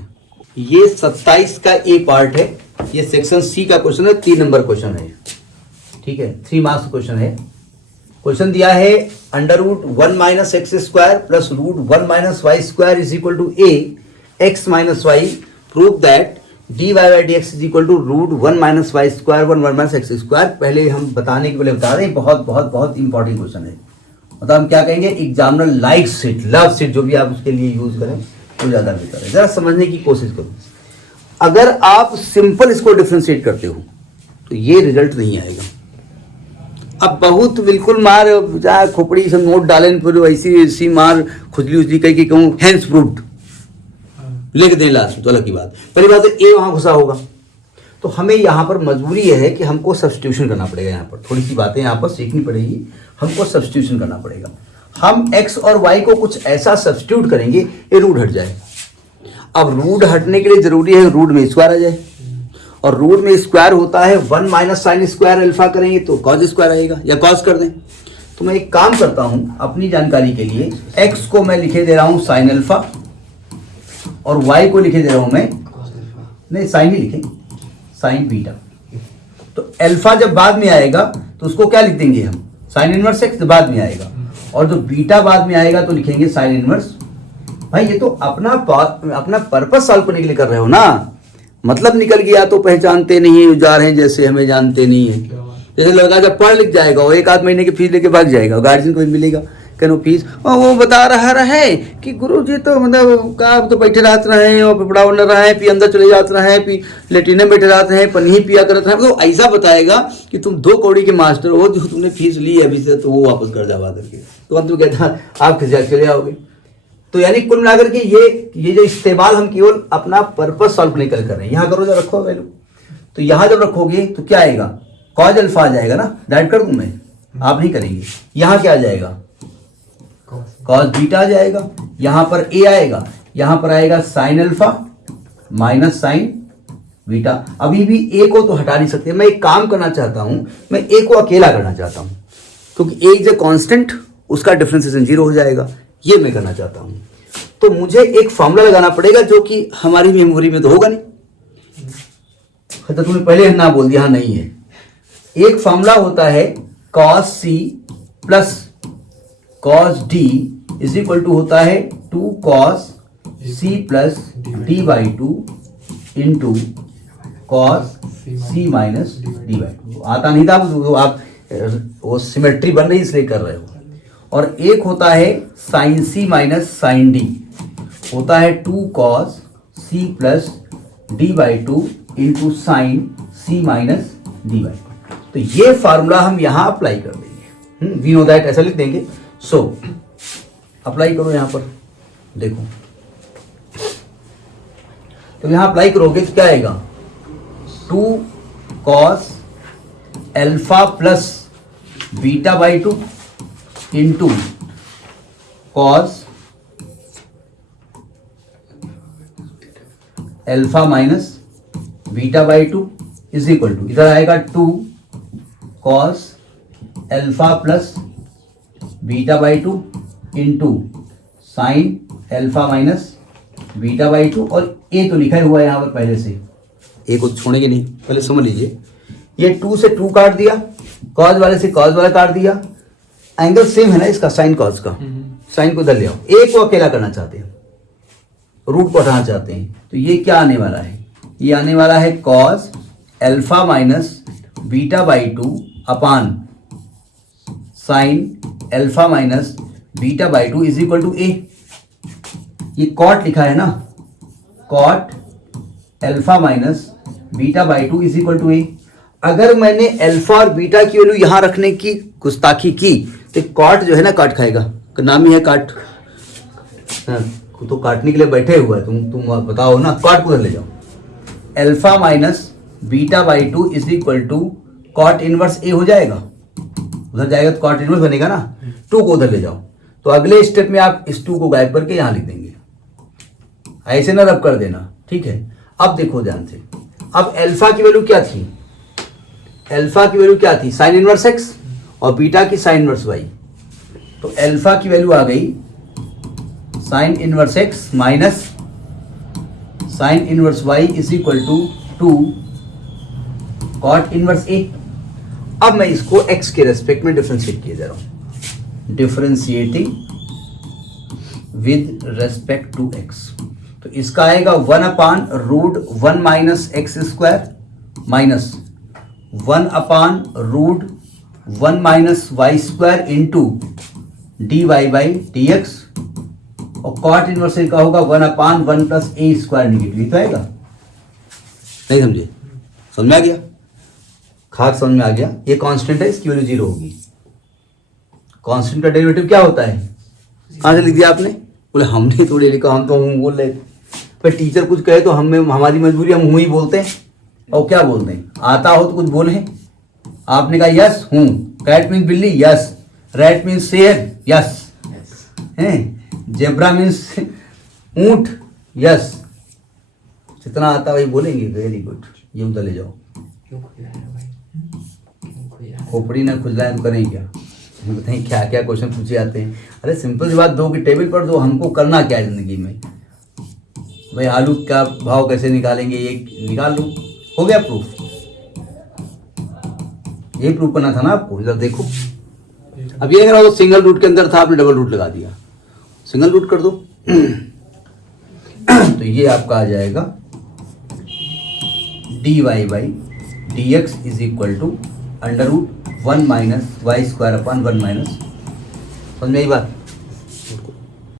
ये 27 का ए पार्ट है, ये सेक्शन सी का क्वेश्चन है, 3 नंबर क्वेश्चन है, ठीक है, 3 मार्क्स क्वेश्चन है। क्वेश्चन दिया है √1 minus x square plus √1 minus y square is equal to a x minus y, prove that dy by D x is equal to √1 minus y square 1 minus x square. पहले हम बताने के पहले बता रहे हैं, बहुत बहुत बहुत इंपॉर्टेंट क्वेश्चन है। मतलब हम क्या कहेंगे, examiner like seat, love seat, जो भी आप उसके लिए यूज करें तो ज्यादा बेहतर है। जरा समझने की कोशिश करो, अगर आप सिंपल इसको डिफ्रेंशिएट करते हो तो ये रिजल्ट नहीं आएगा। अब बहुत बिल्कुल मार चाहे खोपड़ी से नोट डालें, फिर ऐसी मार खुजली उजली कही कि कहूँ हैंस प्रूव्ड लिख दें लास्ट, तो अलग की बात। पहली बात तो ए वहां घुसा होगा, तो हमें यहाँ पर मजबूरी यह है कि हमको सब्स्टिट्यूशन करना पड़ेगा। यहाँ पर थोड़ी सी बातें यहाँ पर सीखनी पड़ेगी, हमको सब्स्टिट्यूशन करना पड़ेगा। हम x और y को कुछ ऐसा सब्स्टिट्यूट करेंगे ये रूट हट जाए। अब रूट हटने के लिए जरूरी है रूट में स्क्वायर आ जाए, और रूट में स्क्वायर होता है 1 माइनस साइन स्क्वायर अल्फा, करेंगे तो कॉज स्क्वायर आएगा, या कॉज कर दें। तो मैं एक काम करता हूं अपनी जानकारी के लिए, x को मैं लिखे दे रहा हूं साइन अल्फा और y को लिखे दे रहा हूं मैं, नहीं साइन ही लिखें, साइन बीटा। तो अल्फा जब बाद में आएगा तो उसको क्या लिख देंगे हम, साइन इनवर्स एक्स बाद में आएगा, और जो बीटा बाद में आएगा तो लिखेंगे साइन इनवर्स। भाई ये तो अपना पर्पस सॉल्व करने के लिए कर रहे हो ना, मतलब निकल गया तो पहचानते नहीं, जा रहे हैं जैसे हमें जानते नहीं है। जैसे लड़का जब पढ़ लिख जाएगा और 1 आध महीने की फीस लेके भाग जाएगा, गार्जियन को भी मिलेगा कहनो फीस, और वो बता रहा है कि गुरुजी तो मतलब का तो बैठे रहते रहे और पढ़ा न रहे, फिर अंदर चले जाते रहे, फिर लेटिन में बैठे रहते हैं, पनी पिया करते हैं। तो ऐसा बताएगा कि तुम 2 कौड़ी के मास्टर हो, जो तुमने फीस ली है अभी से तो वो वापस कर जावा करके, तो अंत में कहता आप खिंचा चले आओगे। तो यानी कुल मिलाकर के ये जो इस्तेमाल हम केवल अपना पर्पस सॉल्व नहीं कर रहे हैं। यहाँ करो जब रखो वैल्यू, तो यहाँ जब रखोगे तो क्या आएगा, कॉज अल्फा आ जाएगा ना, डायरेक्ट कर दूं मैं, आप नहीं करेंगे। यहाँ क्या आ जाएगा, कॉज बीटा आ जाएगा, यहाँ पर ए आएगा, यहाँ पर आएगा sign alpha minus sign beta. अभी भी ए को तो हटा नहीं सकते, मैं एक काम करना चाहता हूं, मैं ए को अकेला करना चाहता हूं, क्योंकि ए इज ए कांस्टेंट, उसका डिफरेंशिएशन 0 हो जाएगा, ये मैं करना चाहता हूं। तो मुझे एक फॉर्मूला लगाना पड़ेगा जो कि हमारी मेमोरी में तो होगा नहीं, तो तुमने पहले ना बोल दिया, हाँ नहीं है। एक फॉर्मूला होता है cos c plus cos d is equal to होता है 2 cos c plus d/2 into cos c minus d/2। आता नहीं था तो आप वो सिमेट्री बन रही इसलिए कर रहे हो। और एक होता है sin c minus sin d, होता है 2 cos c plus d/2 into sin c minus d/2। तो ये फार्मूला हम यहां अप्लाई कर देंगे, वी नो दैट, ऐसा लिख देंगे। सो अप्लाई करो यहां पर, देखो तो यहां अप्लाई करोगे तो क्या आएगा, 2 cos alpha plus beta into cos alpha minus beta is equal to, इधर आएगा 2 cos alpha plus beta into sine alpha minus beta. और ए तो लिखा हुआ है यहाँ पर पहले से, ए को छोड़ेंगे नहीं, पहले समझ लीजिए। ये 2 से 2 काट दिया, कॉज वाले से कॉज वाला काट दिया, एंगल सेम है ना इसका, साइन कॉज का, साइन को इधर ले आओ। ए को अकेला करना चाहते हैं, रूट को हटाना चाहते हैं, तो ये क्या आने वाला है, ये आने वाला है cos alpha minus beta upon sine alpha minus beta is equal to A. ये कॉट लिखा है ना, cot alpha minus beta by 2 is equal to A. अगर मैंने अल्फा और बीटा की वैल्यू यहां रखने की गुस्ताखी की तो कॉट जो है ना काट खाएगा, नाम ही है काट। हाँ, तो काटने के लिए बैठे हुआ है, तुम बताओ ना, कॉट को उधर ले जाओ। Alpha minus beta by 2 is equal to cot inverse A हो जाएगा, उधर जाएगा तो कॉट इनवर्स बनेगा ना। 2 को उधर ले जाओ, तो अगले स्टेप में आप इस 2 को गायब करके यहां लिख देंगे, ऐसे ना रब कर देना, ठीक है। अब देखो ध्यान से, अब अल्फा की वैल्यू क्या थी, अल्फा की वैल्यू क्या थी, साइन इनवर्स एक्स, और बीटा की साइन इनवर्स वाई। तो अल्फा की वैल्यू आ गई sine inverse x minus sine inverse y is equal to 2 cot inverse a. अब मैं इसको x के रेस्पेक्ट में डिफरेंशिएट किए जा रहा हूं, differentiating with respect to x। तो इसका आएगा 1/√1 minus x square minus 1/√1 minus y square into d y by D x, और कॉट इनवर्स का होगा 1/1 प्लस ए स्क्वायर निगेटिव, तो आएगा। नहीं समझे, समझ में आ गया, खाक समझ में आ गया। ये कांस्टेंट है, इसकी वैल्यू 0 होगी। कांस्टेंट का डेरिवेटिव क्या होता है, कहाँ से लिख दिया आपने, बोले हमने थोड़ी लिखा, हम तो हूँ बोल रहे। पर टीचर कुछ कहे तो हमें, हमारी मजबूरी, हम हूँ ही बोलते हैं। और क्या बोलते हैं, आता हो तो कुछ बोले। आपने कहा यस हूँ, कैट मीन्स बिल्ली, यस, रैट मीन्स शेर, यस, हैं, जेब्रा मीन्स ऊंट, यस, जितना आता वही बोलेंगे, वेरी गुड। ये उधर ले जाओ, क्यों खुजा है भाई, क्यों खुजा है? खोपड़ी ना खुजलाए तो करें क्या, हमें बताएं क्या क्या क्वेश्चन पूछे जाते हैं। अरे सिंपल सी बात, 2 की टेबल पर दो, हमको करना क्या है जिंदगी में भाई, आलू का भाव कैसे निकालेंगे, ये निकाल लो, हो गया प्रूफ। ये प्रूफ करना था ना आपको, इधर देखो। अब ये अगर वो सिंगल रूट के अंदर था, आपने डबल रूट लगा दिया, सिंगल रूट कर दो तो ये आपका आ जाएगा d y by D x is equal to √1 minus y square upon 1 minus, समझ में आई बात।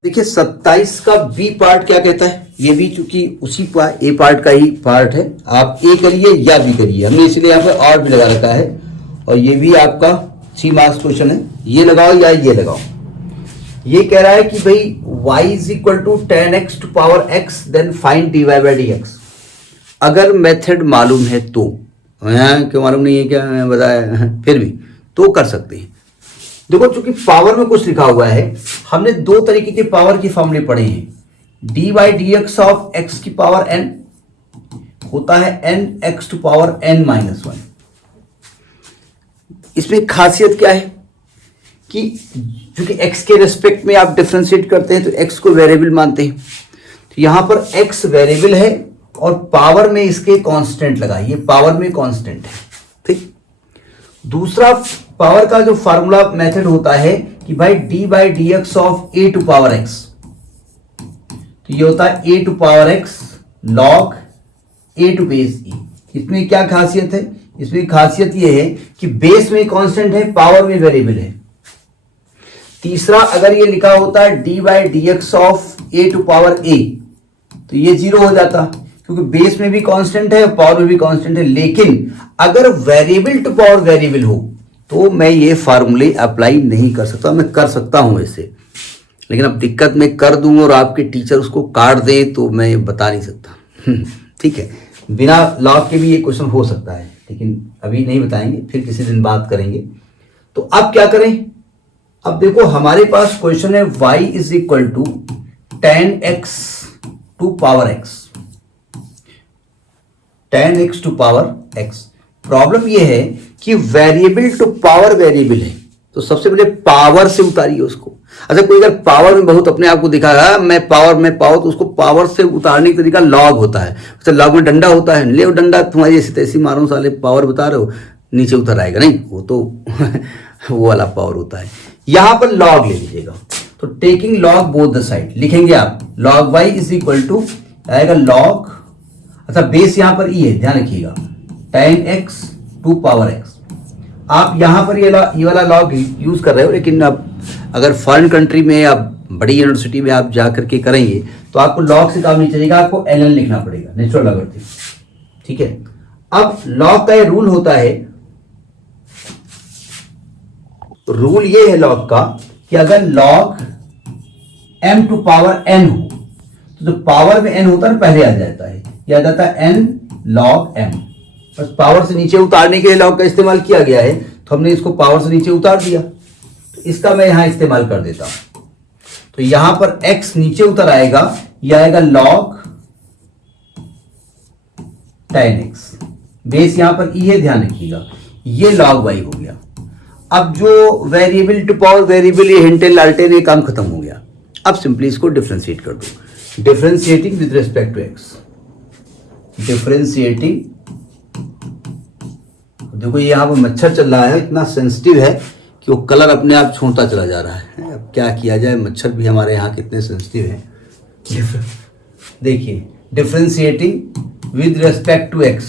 देखिए 27 का बी पार्ट क्या कहता है, ये भी चूंकि उसी ए पार्ट का ही पार्ट है, आप ए करिए या बी करिए, हमने इसलिए यहाँ पे और भी लगा रखा है। और ये भी आपका 3 मार्क्स क्वेश्चन है, ये लगाओ या ये लगाओ। ये कह रहा है कि भाई y is equal to 10x to power x then find dy by D x. अगर मेथड मालूम है तो, क्यों मालूम नहीं है क्या मैं बताया, फिर भी तो कर सकते हैं। देखो चूंकि पावर में कुछ लिखा हुआ है, हमने 2 तरीके के पावर की फॉर्मूले पढ़े हैं। D by D x of x की पावर n होता है nx to power n minus 1। इसमें खासियत क्या है कि क्योंकि x के रेस्पेक्ट में आप डिफरेंशिएट करते हैं तो x को वेरिएबल मानते हैं, तो यहां पर x वेरिएबल है और पावर में इसके कांस्टेंट लगाइए, पावर में कांस्टेंट है, ठीक। दूसरा पावर का जो फार्मूला मेथड होता है कि भाई d by D x of a to power x, तो ये होता है a to power x log a to base e. इसमें क्या खासियत है, इसमें खासियत ये है कि बेस में कांस्टेंट है, पावर में वेरिएबल है। तीसरा अगर ये लिखा होता है d by D x of a to power a, तो ये 0 हो जाता, क्योंकि बेस में भी कांस्टेंट है और पावर में भी कांस्टेंट है। लेकिन अगर वेरिएबल टू पावर वेरिएबल हो तो मैं ये फार्मूले अप्लाई नहीं कर सकता, मैं कर सकता हूं ऐसे, लेकिन अब दिक्कत मैं कर दूं और आपके टीचर उसको काट दें तो मैं बता नहीं सकता ठीक है, बिना लॉग के भी ये क्वेश्चन हो सकता है, लेकिन अभी नहीं बताएंगे, फिर किसी दिन बात करेंगे। तो अब क्या करें, अब देखो हमारे पास क्वेश्चन है y is equal to 10x to power x, 10x to power x। Problem यह है कि वेरिएबल टू पावर वेरिएबल है, तो सबसे पहले पावर से उतारिए उसको। अच्छा कोई अगर पावर में बहुत अपने आप को दिखाएगा मैं पावर में पावर, तो उसको पावर से उतारने का तरीका लॉग होता है। अच्छा लॉग में डंडा होता है, ले वो डंडा तुम्हारी ऐसी तैसी मारो साले, पावर बता रहे हो, नीचे उतर आएगा, नहीं वो तो वो वाला पावर होता है। यहां पर लॉग ले लीजिएगा, तो taking log both the side लिखेंगे आप, log y is equal to आएगा लॉग, अच्छा बेस यहां पर e है, ध्यान रखिएगा, 10x टू पावर x। आप यहां पर ये वाला लॉग यूज कर रहे हो, लेकिन अब अगर फॉरेन कंट्री में या बड़ी यूनिवर्सिटी में आप जा करके करेंगे तो आपको लॉग से काम नहीं चलेगा, आपको एलएन लिखना पड़ेगा, नेचुरल लॉगरिथम। ठीक है, अब लॉग का ये रूल होता है, रूल ये है लॉग का कि अगर log m to power n हो तो जो पावर में n होता है ना पहले आ जाता है, यह आ जाता है n log m। बस पावर से नीचे उतारने के लिए लॉग का इस्तेमाल किया गया है, तो हमने इसको पावर से नीचे उतार दिया। तो इसका मैं यहां इस्तेमाल कर देता हूं, तो यहां पर x नीचे उतर आएगा, यह आएगा log 10x। बेस यहां पर e है, ध्यान रखिएगा, ये log y हो गया। अब जो वेरिएबल टू पावर वेरिएबल, ये हिंटेल लाल्टेन, ये काम खत्म हो गया। अब सिंपली इसको डिफरेंशिएट कर दो, differentiating with respect to x, differentiating. देखो ये यहाँ पर मच्छर चल रहा है, इतना सेंसिटिव है कि वो कलर अपने आप छोड़ता चला जा रहा है। अब क्या किया जाए, मच्छर भी हमारे यहाँ कितने सेंसिटिव हैं। देखिए differentiating with respect to x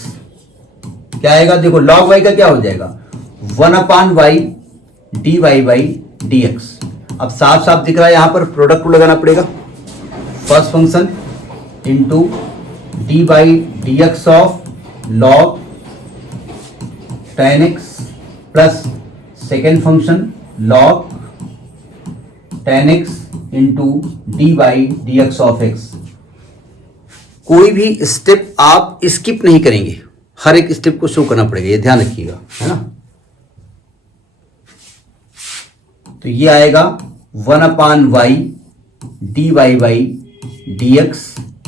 क्या आएगा, देखो log y का क्या हो जाएगा, 1/y dy बाई dx। अब साफ साफ दिख रहा है, यहां पर प्रोडक्ट को लगाना पड़ेगा, first function into D by D x of log 10x plus second function log 10x into D by D x of x। कोई भी स्टेप आप स्किप नहीं करेंगे, हर एक स्टेप को शो करना पड़ेगा, ये ध्यान रखिएगा, है ना। तो ये आएगा 1/y dy by dx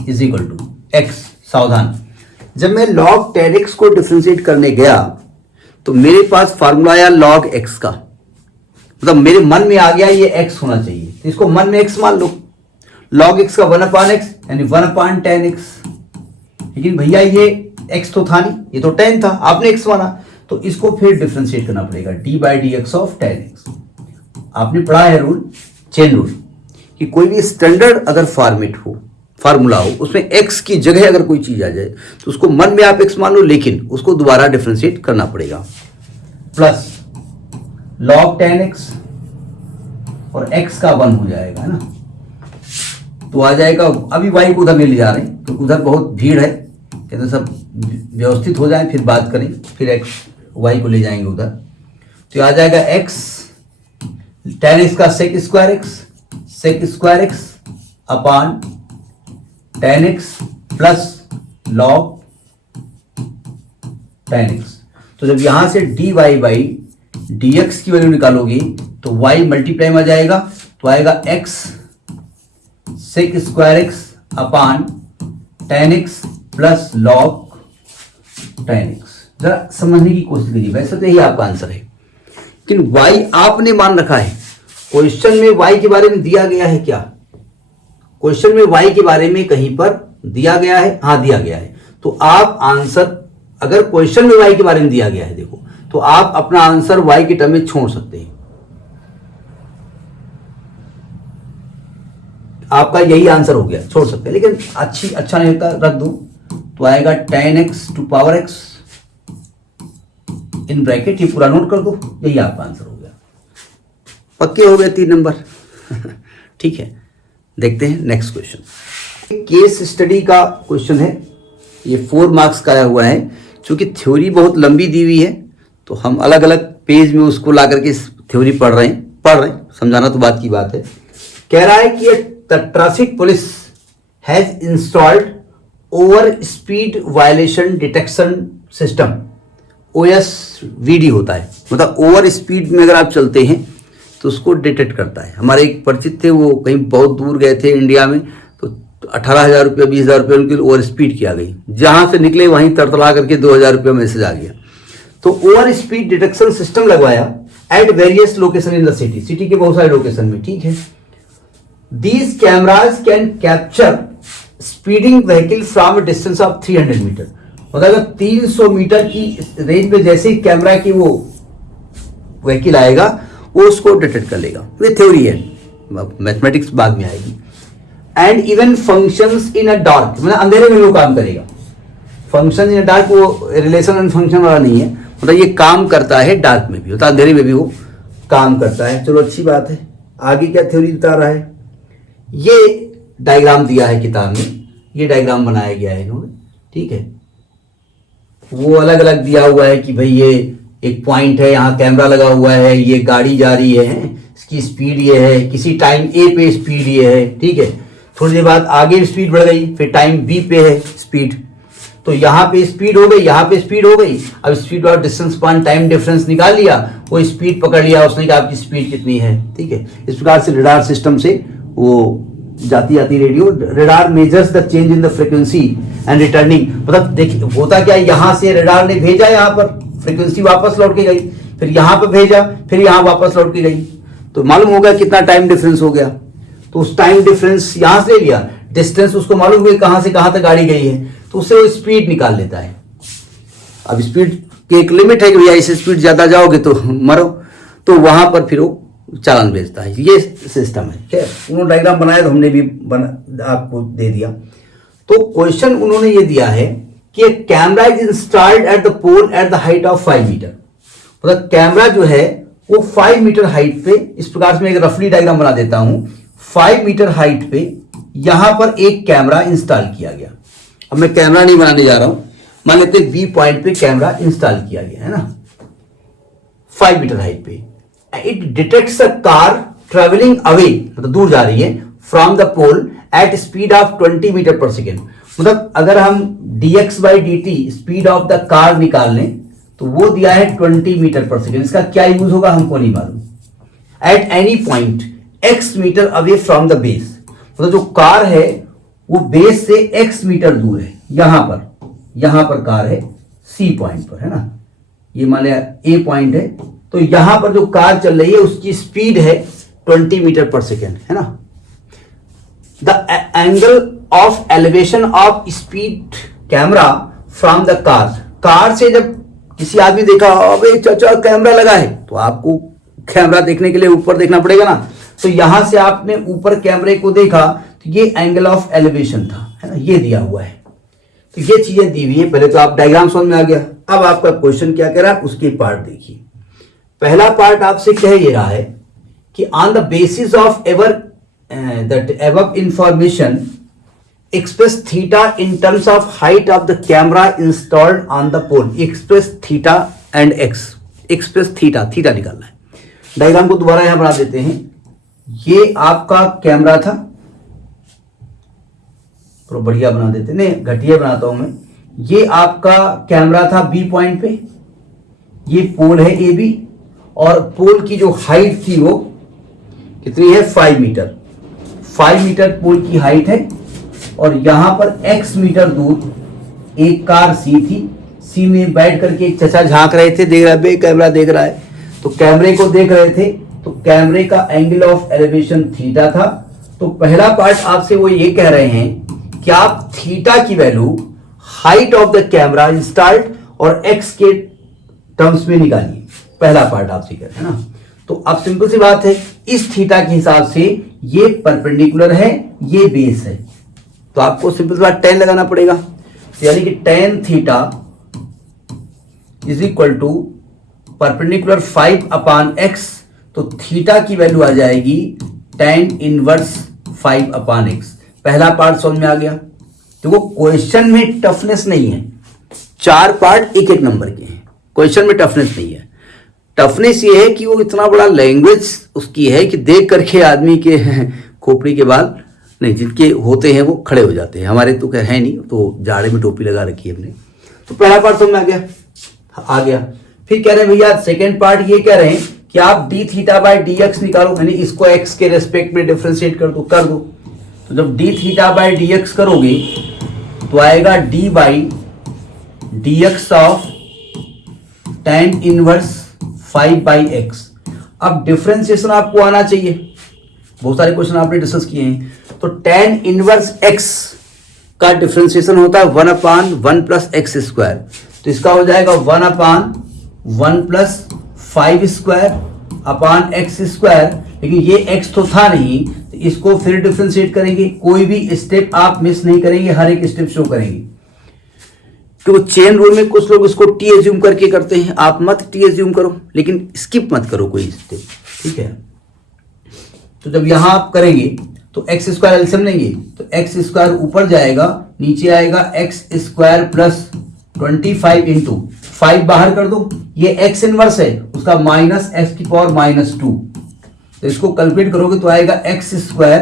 is equal to x। सावधान, जब मैं log 10x को डिफरेंशिएट करने गया तो मेरे पास फार्मूला आया log x का, मतलब मेरे मन में आ गया ये x होना चाहिए, तो इसको मन में x मान लो। log x का 1/x यानी 1/10x, लेकिन भैया ये x तो था नहीं, ये तो 10 था, आपने x माना, तो इसको फिर डिफरेंशिएट करना पड़ेगा d by D x of 10x। आपने पढ़ा है रूल, चेन रूल, कि कोई भी स्टैंडर्ड अगर फॉर्मेट हो, फार्मूला हो, उसमें x की जगह अगर कोई चीज आ जाए तो उसको मन में आप x मान लो, लेकिन उसको दोबारा डिफरेंशिएट करना पड़ेगा। प्लस log 10x और x का 1 हो जाएगा, है ना। तो आ जाएगा, अभी y को उधर नहीं ले जा रहे हैं क्योंकि उधर बहुत भीड़ है, कहते सब व्यवस्थित हो जाए फिर बात करें, फिर x y को ले जाएंगे उधर। तो आ जाएगा x 10x का सेक स्क्वायर x अपान 10x प्लस log 10x। तो जब यहां से dy बाई dx की वैल्यू निकालोगे तो y मल्टीप्लाई में आ जाएगा, तो आएगा x सेक स्क्वायर x अपान 10x प्लस log 10x। जरा समझने की कोशिश कीजिए, वैसे तो यही आपका आंसर है, लेकिन y आपने मान रखा है। क्वेश्चन में y के बारे में दिया गया है क्या, क्वेश्चन में y के बारे में कहीं पर दिया गया है, हाँ दिया गया है। तो आप आंसर, अगर क्वेश्चन में y के बारे में दिया गया है देखो, तो आप अपना आंसर y के टर्म में छोड़ सकते हैं, आपका यही आंसर हो गया, छोड़ सकते हैं, लेकिन अच्छा नहीं होता, रख दो। तो आएगा 10x to power x in bracket, ये पूरा नोट कर दो, यही आपका आंसर हो गया। पक्के हो गए 3 नंबर। ठीक है, देखते हैं नेक्स्ट क्वेश्चन। केस स्टडी का क्वेश्चन है, ये 4 मार्क्स का आया हुआ है। क्योंकि थ्योरी बहुत लंबी दी हुई है तो हम अलग अलग पेज में उसको ला करके थ्योरी पढ़ रहे हैं, समझाना तो बात की बात है। कह रहा है कि the traffic police has installed over speed violation detection system, OSVD होता है, मतलब ओवर स्पीड में अगर आप चलते हैं तो उसको डिटेक्ट करता है। हमारे एक परिचित थे, वो कहीं बहुत दूर गए थे इंडिया में, तो 18,000 रुपया 20,000 रुपये उनकी ओवर स्पीड किया गई, जहां से निकले वहीं तड़तड़ा करके 2,000 रुपया मैसेज आ गया। तो ओवर स्पीड डिटेक्शन सिस्टम लगवाया at various location in the city के बहुत सारे लोकेशन में, ठीक है। These cameras can capture speeding vehicle from distance of 300 metre, मतलब 300 मीटर की रेंज में जैसे ही कैमरा की वो व्हीकल आएगा वो उसको डिटेक्ट कर लेगा। ये थ्योरी है, मैथमेटिक्स बाद में आएगी। And even functions in a dark, मतलब अंधेरे में वो काम करेगा। फंक्शन इन अ डार्क वो रिलेशन एंड फंक्शन वाला नहीं है, मतलब ये काम करता है डार्क में भी, होता अंधेरे में भी वो काम करता है। चलो अच्छी बात है। आगे क्या थ्योरी बता रहा है, ये डायग्राम दिया है किताब में, ये डायग्राम बनाया गया है इन्होंने, ठीक है। वो अलग अलग दिया हुआ है कि भाई ये एक पॉइंट है, यहाँ कैमरा लगा हुआ है, ये गाड़ी जा रही है, इसकी स्पीड ये है, किसी टाइम ए पे स्पीड ये है, ठीक है। थोड़ी देर बाद आगे स्पीड बढ़ गई, फिर टाइम बी पे है स्पीड, तो यहाँ पे स्पीड हो गई, यहाँ पे स्पीड हो गई। अब स्पीड और डिस्टेंस पॉइंट टाइम डिफरेंस निकाल लिया, वो स्पीड पकड़ लिया उसने कि आपकी स्पीड कितनी है, ठीक है। इस प्रकार से रडार सिस्टम से वो जाती radio, radar measures the change in the frequency and returning. मतलब देखिए होता क्या है, यहाँ से रडार ने भेजा, यहाँ पर फ्रीक्वेंसी वापस लौट के गई, फिर यहाँ पर भेजा, फिर यहाँ वापस लौट के गई, तो मालूम होगा कितना टाइम डिफरेंस हो गया। तो उस टाइम डिफरेंस यहाँ से ले लिया, डिस्टेंस उसको मालूम हुई कहाँ से कहाँ तक गाड़ी गई है, तो उससे वो स्पीड निकाल लेता है। अब स्पीड की एक लिमिट है कि भैया इस स्पीड ज्यादा जाओगे तो मरो, तो वहां पर फिर वो चालान भेजता है। ये सिस्टम है, क्या उन्होंने डायग्राम बनाया तो हमने भी आपको दे दिया। तो क्वेश्चन उन्होंने ये दिया है कि camera is installed at the pole at the height of 5 metre. मतलब कैमरा जो है वो 5 मीटर हाइट पे, इस प्रकार से मैं एक रफली डायग्राम बना देता हूं, 5 मीटर हाइट पे यहां पर एक कैमरा इंस्टॉल किया गया। अब मैं कैमरा नहीं बनाने जा रहा हूं, मान लेते बी पॉइंट पे कैमरा इंस्टॉल किया गया है ना, 5 मीटर हाइट पे। It detects a car travelling away, मतलब दूर जा रही है, from the pole at speed of 20 metre per second. मतलब अगर हम dx/dt speed of the car निकाल लें तो वो दिया है 20 मीटर पर सेकेंड। इसका क्या यूज होगा हमको नहीं मालूम। At any point x metre away from the base, मतलब जो कार है वो बेस से x मीटर दूर है, यहां पर कार है C पॉइंट पर, है ना, ये मान लिया A पॉइंट है, तो यहां पर जो कार चल रही है उसकी स्पीड है 20 मीटर पर सेकेंड, है ना। The angle of elevation of speed camera from the car से जब किसी आदमी देखा अबे चाचा कैमरा लगा है, तो आपको कैमरा देखने के लिए ऊपर देखना पड़ेगा ना, तो यहां से आपने ऊपर कैमरे को देखा तो ये एंगल ऑफ एलिवेशन था, है ना, ये दिया हुआ है। तो ये चीजें दी हुई है। पहले तो आप डायग्राम समझ में आ गया। अब आपका क्वेश्चन क्या कह रहा है उसके पार्ट देखिए। पहला पार्ट आपसे कह ये रहा है कि on the basis of that above information express theta in terms of height of the camera installed on the pole, express theta and x, express theta निकालना है। डायग्राम को दोबारा यहां बना देते हैं। ये आपका कैमरा था, तो बढ़िया बना देते, नहीं घटिया बनाता हूं मैं। ये आपका कैमरा था बी पॉइंट पे, ये पोल है ए बी, और पोल की जो हाइट थी वो कितनी है 5 मीटर। 5 मीटर पोल की हाइट है, और यहां पर x मीटर दूर एक कार सी थी। सी में बैठ करके एक चचा झांक रहे थे, देख रहे कैमरा देख रहा है, तो कैमरे को देख रहे थे, तो कैमरे का एंगल ऑफ एलिवेशन थीटा था। तो पहला पार्ट आपसे वो ये कह रहे हैं कि आप थीटा की value height of the camera installed और x के टर्म्स में निकालिए। पहला पार्ट आपसे कह रहे हैं ना। तो अब सिंपल सी बात है, इस थीटा के हिसाब से ये परपेंडिकुलर है, ये बेस है, तो आपको सिंपल सी बात 10 लगाना पड़ेगा। तो यानी कि tan theta is equal to perpendicular 5/x, तो थीटा की वैल्यू आ जाएगी tan इनवर्स 5/x। पहला पार्ट समझ में आ गया। तो वो क्वेश्चन में टफनेस नहीं है, 4 पार्ट एक एक नंबर के हैं, क्वेश्चन में टफनेस नहीं है। टफनेस ये है कि वो इतना बड़ा लैंग्वेज उसकी है कि देख करके आदमी के खोपड़ी के बाल नहीं, जिनके होते हैं वो खड़े हो जाते हैं। हमारे तो खैर है नहीं, तो जाड़े में टोपी लगा रखी है हमने। तो पहला पार्ट समझ में आ गया। फिर कह रहे हैं भैया सेकेंड पार्ट ये कह रहे हैं कि आप D theta by D x निकालो, यानी इसको एक्स के रेस्पेक्ट में डिफ्रेंशिएट कर दो। तो जब D theta by D x करोगे तो आएगा D by D x of tan inverse 5/x। अब डिफ्रेंशिएशन आपको आना चाहिए, बहुत सारे क्वेश्चन आपने डिस्कस किए हैं। तो tan इनवर्स x का डिफ्रेंशिएशन होता है 1/1 प्लस एक्स स्क्वायर, तो इसका हो जाएगा 1/1 plus 5 square upon x square. लेकिन ये x तो था नहीं, तो इसको फिर डिफ्रेंशिएट करेंगे। कोई भी स्टेप आप मिस नहीं करेंगे, हर एक स्टेप शो करेंगे। तो चेन रूल में कुछ लोग इसको टी एज्यूम करके करते हैं, आप मत टी एज्यूम करो, लेकिन स्किप मत करो कोई स्टेप, ठीक है। तो जब यहां आप करेंगे तो एक्स स्क्वायर एलसीएम लेंगे तो एक्स स्क्वायर ऊपर जाएगा, नीचे आएगा एक्स स्क्वायर प्लस 25 इंटू 5 बाहर कर दो, ये एक्स इनवर्स है उसका माइनस एक्स की पावर -2, तो इसको कैलकुलेट करोगे तो आएगा x square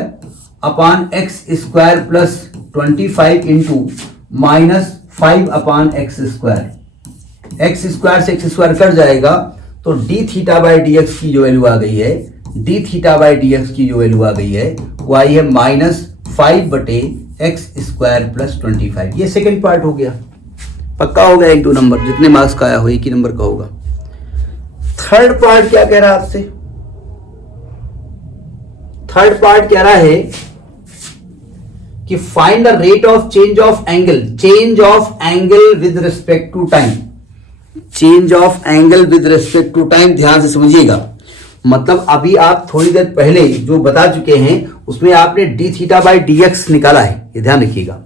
upon x square plus 25 into -5 अपान एक्स स्क्वायर। एक्स स्क्वायर से एक्स स्क्वायर कट जाएगा तो D theta by D x की जो वैल्यू आ गई है, D theta by D x की जो वैल्यू आ गई है वो आई है -5 बटे एक्स स्क्वायर प्लस 25। ये सेकेंड पार्ट हो गया, पक्का हो गया 1-2 नंबर, जितने मार्क्स का आया हो एक ही नंबर का होगा। थर्ड पार्ट क्या कह रहा है आपसे? थर्ड पार्ट कह रहा है कि find the rate of change of angle with respect to time. Change of angle with respect to time, ध्यान से समझिएगा। मतलब अभी आप थोड़ी देर पहले जो बता चुके हैं उसमें आपने D theta by D X निकाला है, ये ध्यान रखिएगा।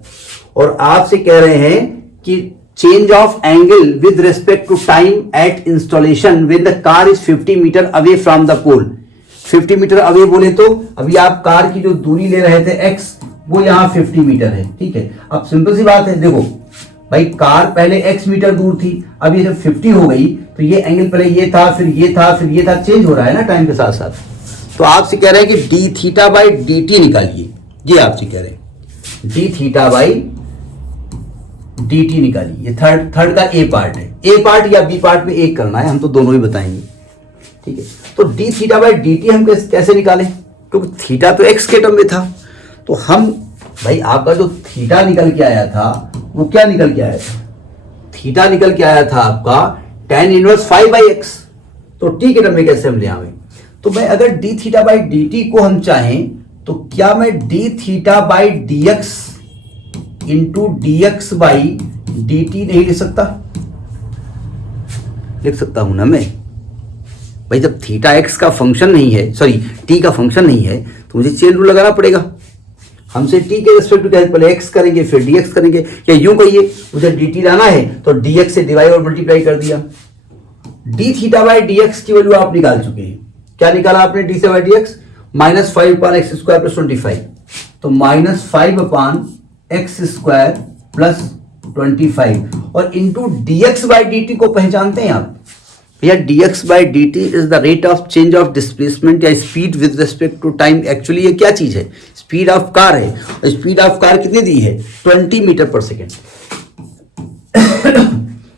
और आपसे कह रहे हैं कि change of angle with respect to time at installation when the car is 50 metre away from the pole. 50 metre away बोले तो अभी आप कार की जो दूरी ले रहे थे x, वो यहां 50 मीटर है, ठीक है। अब सिंपल सी बात है, देखो भाई कार पहले x मीटर दूर थी, अब ये जब 50 हो गई तो ये एंगल पहले ये था, फिर ये था, फिर ये था, चेंज हो रहा है ना टाइम के साथ साथ। तो आपसे कह रहे हैं कि D theta by D T निकालिए, ये आपसे कह रहे हैं D theta by D T निकालिए। ये थर्ड का ए पार्ट है, ए पार्ट या बी पार्ट में एक करना है, हम तो दोनों ही बताएंगे, ठीक है। तो D theta by D T हम कैसे निकालें, क्योंकि थीटा तो एक्स के टर्म में था। तो हम भाई आपका जो थीटा निकल के आया था वो क्या निकल के आया था? थीटा निकल के आया था आपका tan इनवर्स 5/x। तो टी के टर्म में कैसे हम ले आवे? तो मैं अगर D theta by D T को हम चाहें तो क्या मैं D theta by D X into D x by D T नहीं लिख सकता? लिख सकता हूं ना मैं भाई। जब थीटा एक्स का फंक्शन नहीं है, सॉरी टी का फंक्शन नहीं है, तो मुझे चेन रूल लगाना पड़ेगा। हमसे टी के रिस्पेक्ट में पहले एक्स करेंगे फिर डी एक्स करेंगे, या यूं कहिए मुझे डी टी लाना है तो डी एक्स से डिवाइड और मल्टीप्लाई कर दिया। D theta by D x की वैल्यू आप निकाल चुके हैं। क्या निकाला आपने D theta by D x? -5 upon x square plus 25। तो -5 अपान एक्स स्क्वायर प्लस 25 और into D x by D T को पहचानते हैं आप भैया? dx by D T is the rate of change of displacement या speed with respect to time. Actually ये क्या चीज है? स्पीड ऑफ कार है। और स्पीड ऑफ कार कितनी दी है? 20 मीटर पर सेकेंड।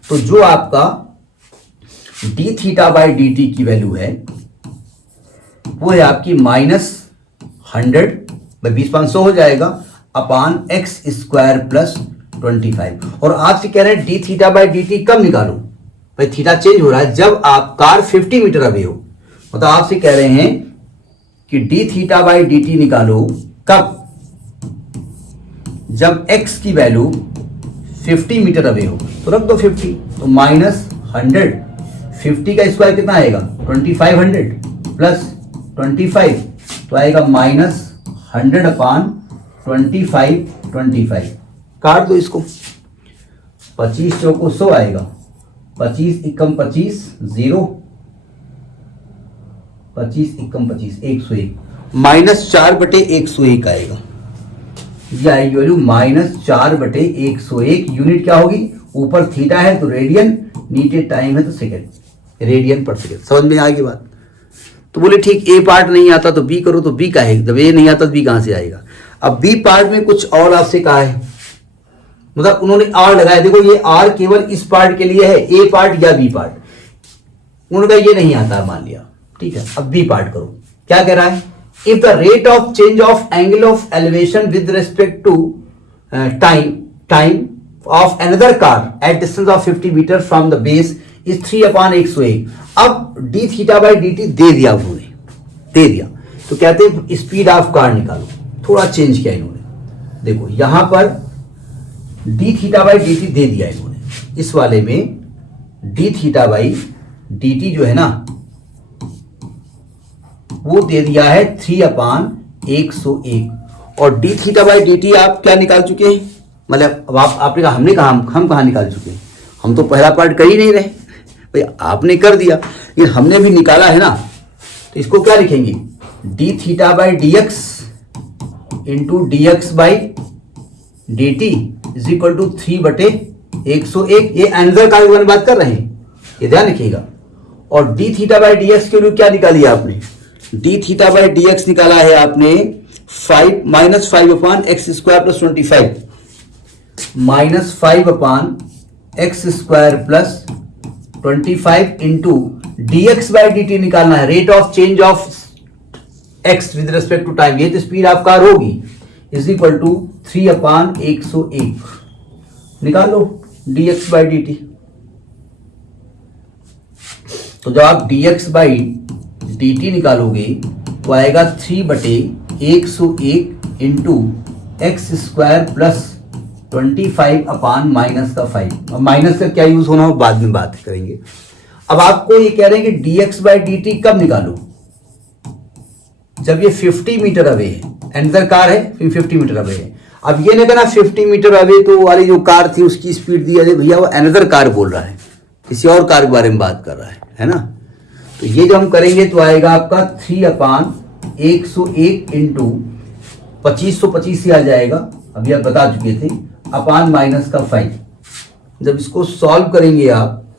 तो जो आपका D theta by D T की वैल्यू है वो है आपकी -100 भाई 20/500 हो जाएगा अपान एक्स स्क्वायर प्लस 25। और आपसे कह रहे हैं D theta by D T कब निकालो? भाई थीटा चेंज हो रहा है जब आप कार 50 मीटर अवे हो। मतलब आपसे कह रहे हैं कि D theta by D T निकालो कब? जब x की वैल्यू 50 मीटर अवे हो। तो रख दो 50, तो -100, 50 का स्क्वायर कितना आएगा? 2500 प्लस 25 तो आएगा -100 अपान 25 काट दो इसको, 25 चौको 100 आएगा, 25 एकम 25 0, 25 एकम 25 101, -4/101 आएगा। ये आएगी वैल्यू -4/101। यूनिट क्या होगी? ऊपर थीटा है तो रेडियन, नीचे टाइम है तो सेकेंड, रेडियन पर सेकेंड। समझ में आ गई बात? तो बोले ठीक, ए पार्ट नहीं आता तो बी करो, तो बी का है, जब ए नहीं आता तो बी कहां से आएगा? अब बी पार्ट में कुछ और आपसे कहा है, मतलब उन्होंने आर लगाया। देखो ये आर केवल इस पार्ट के लिए है, ए पार्ट या बी पार्ट। उनका ये नहीं आता मान लिया, ठीक है। अब बी पार्ट करो, क्या कह रहा है? If the rate of change of angle of elevation with respect to time of another car at distance of 50 metre from the base is 3/101। अब d theta by D t दे दिया उन्होंने, दे दिया तो कहते हैं स्पीड ऑफ कार निकालो। थोड़ा चेंज किया इन्होंने, देखो यहां पर d theta by D t दे दिया इन्होंने, इस वाले में d theta by D t जो है ना वो दे दिया है 3/101। और D theta by D t आप क्या निकाल चुके हैं? मतलब अब आपने कहा, हमने कहा हम कहाँ निकाल चुके हैं? हम तो पहला पार्ट कर ही नहीं रहे भाई, आपने कर दिया, लेकिन हमने भी निकाला है ना। तो इसको क्या लिखेंगे? D theta by D X into D x by D T is equal to 3/101। ये आंसर का भी बात कर रहे हैं, ये ध्यान रखिएगा। और D theta by D X के लिए क्या निकाली आपने? D theta by D X निकाला है आपने 5-5/x² + 25 -5/x² + 25 into D x by D T निकालना है, rate of change of X with respect to time. ये तो स्पीड आप कार होगी, इज इक्वल टू 3/101। निकाल लो d x by D t. तो जब आप d x by D t निकालोगे तो आएगा 3/101 इंटू x² + 25 - 5। माइनस का क्या यूज होना हो बाद में बात करेंगे। अब आपको ये कह रहे हैं कि D x by D T कब निकालो? जब ये 50 मीटर अवे है, एंडर कार है 50 मीटर अवे है। अब ये नहीं कहना 50 मीटर अवे तो वाली जो कार थी उसकी स्पीड दी है भैया, वो अनदर कार बोल रहा है, किसी और कार के बारे में बात कर रहा है ना। तो ये जो हम करेंगे तो आएगा आपका 3/101 इंटू 2525 से आ जाएगा, अभी आप बता चुके थे, अपान -5। जब इसको सॉल्व करेंगे आप,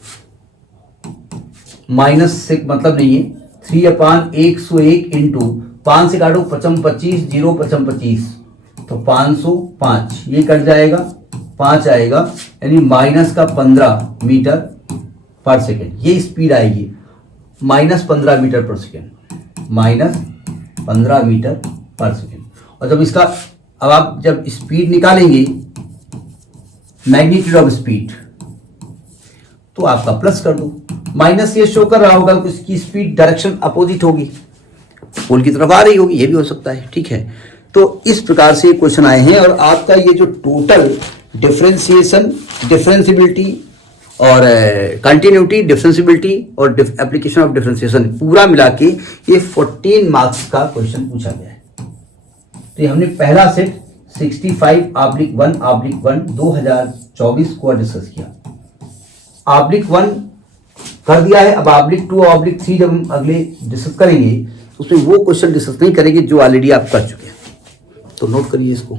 माइनस से मतलब नहीं है, 3/101 इंटू 5 से काटो 55 0 55 तो 505, ये कट जाएगा, 5 आएगा, यानी -15 मीटर पर सेकेंड ये स्पीड आएगी, -15 metre per second, -15 metre per second. और जब इसका अब आप जब स्पीड निकालेंगे, मैग्नीट्यूड ऑफ स्पीड, तो आपका प्लस कर दो, माइनस ये शो कर रहा होगा कि इसकी स्पीड डायरेक्शन अपोजिट होगी, पोल की तरफ आ रही होगी, ये भी हो सकता है, ठीक है। तो इस प्रकार से क्वेश्चन आए हैं। और आपका ये जो टोटल डिफरेंशिएशन, डिफरेंशिबिलिटी और कंटिन्यूटी, डिफरेंशिबिलिटी और एप्लीकेशन ऑफ डिफरेंशिएशन पूरा मिला के ये 14 मार्क्स का क्वेश्चन पूछा गया है। तो ये हमने पहला सेट 65/1/1 2024 को डिस्कस किया, /1 कर दिया है। अब /2 और /3 जब हम अगले डिस्कस करेंगे तो उसमें वो क्वेश्चन डिस्कस नहीं करेंगे जो ऑलरेडी आप कर चुके हैं। तो नोट करिए इसको।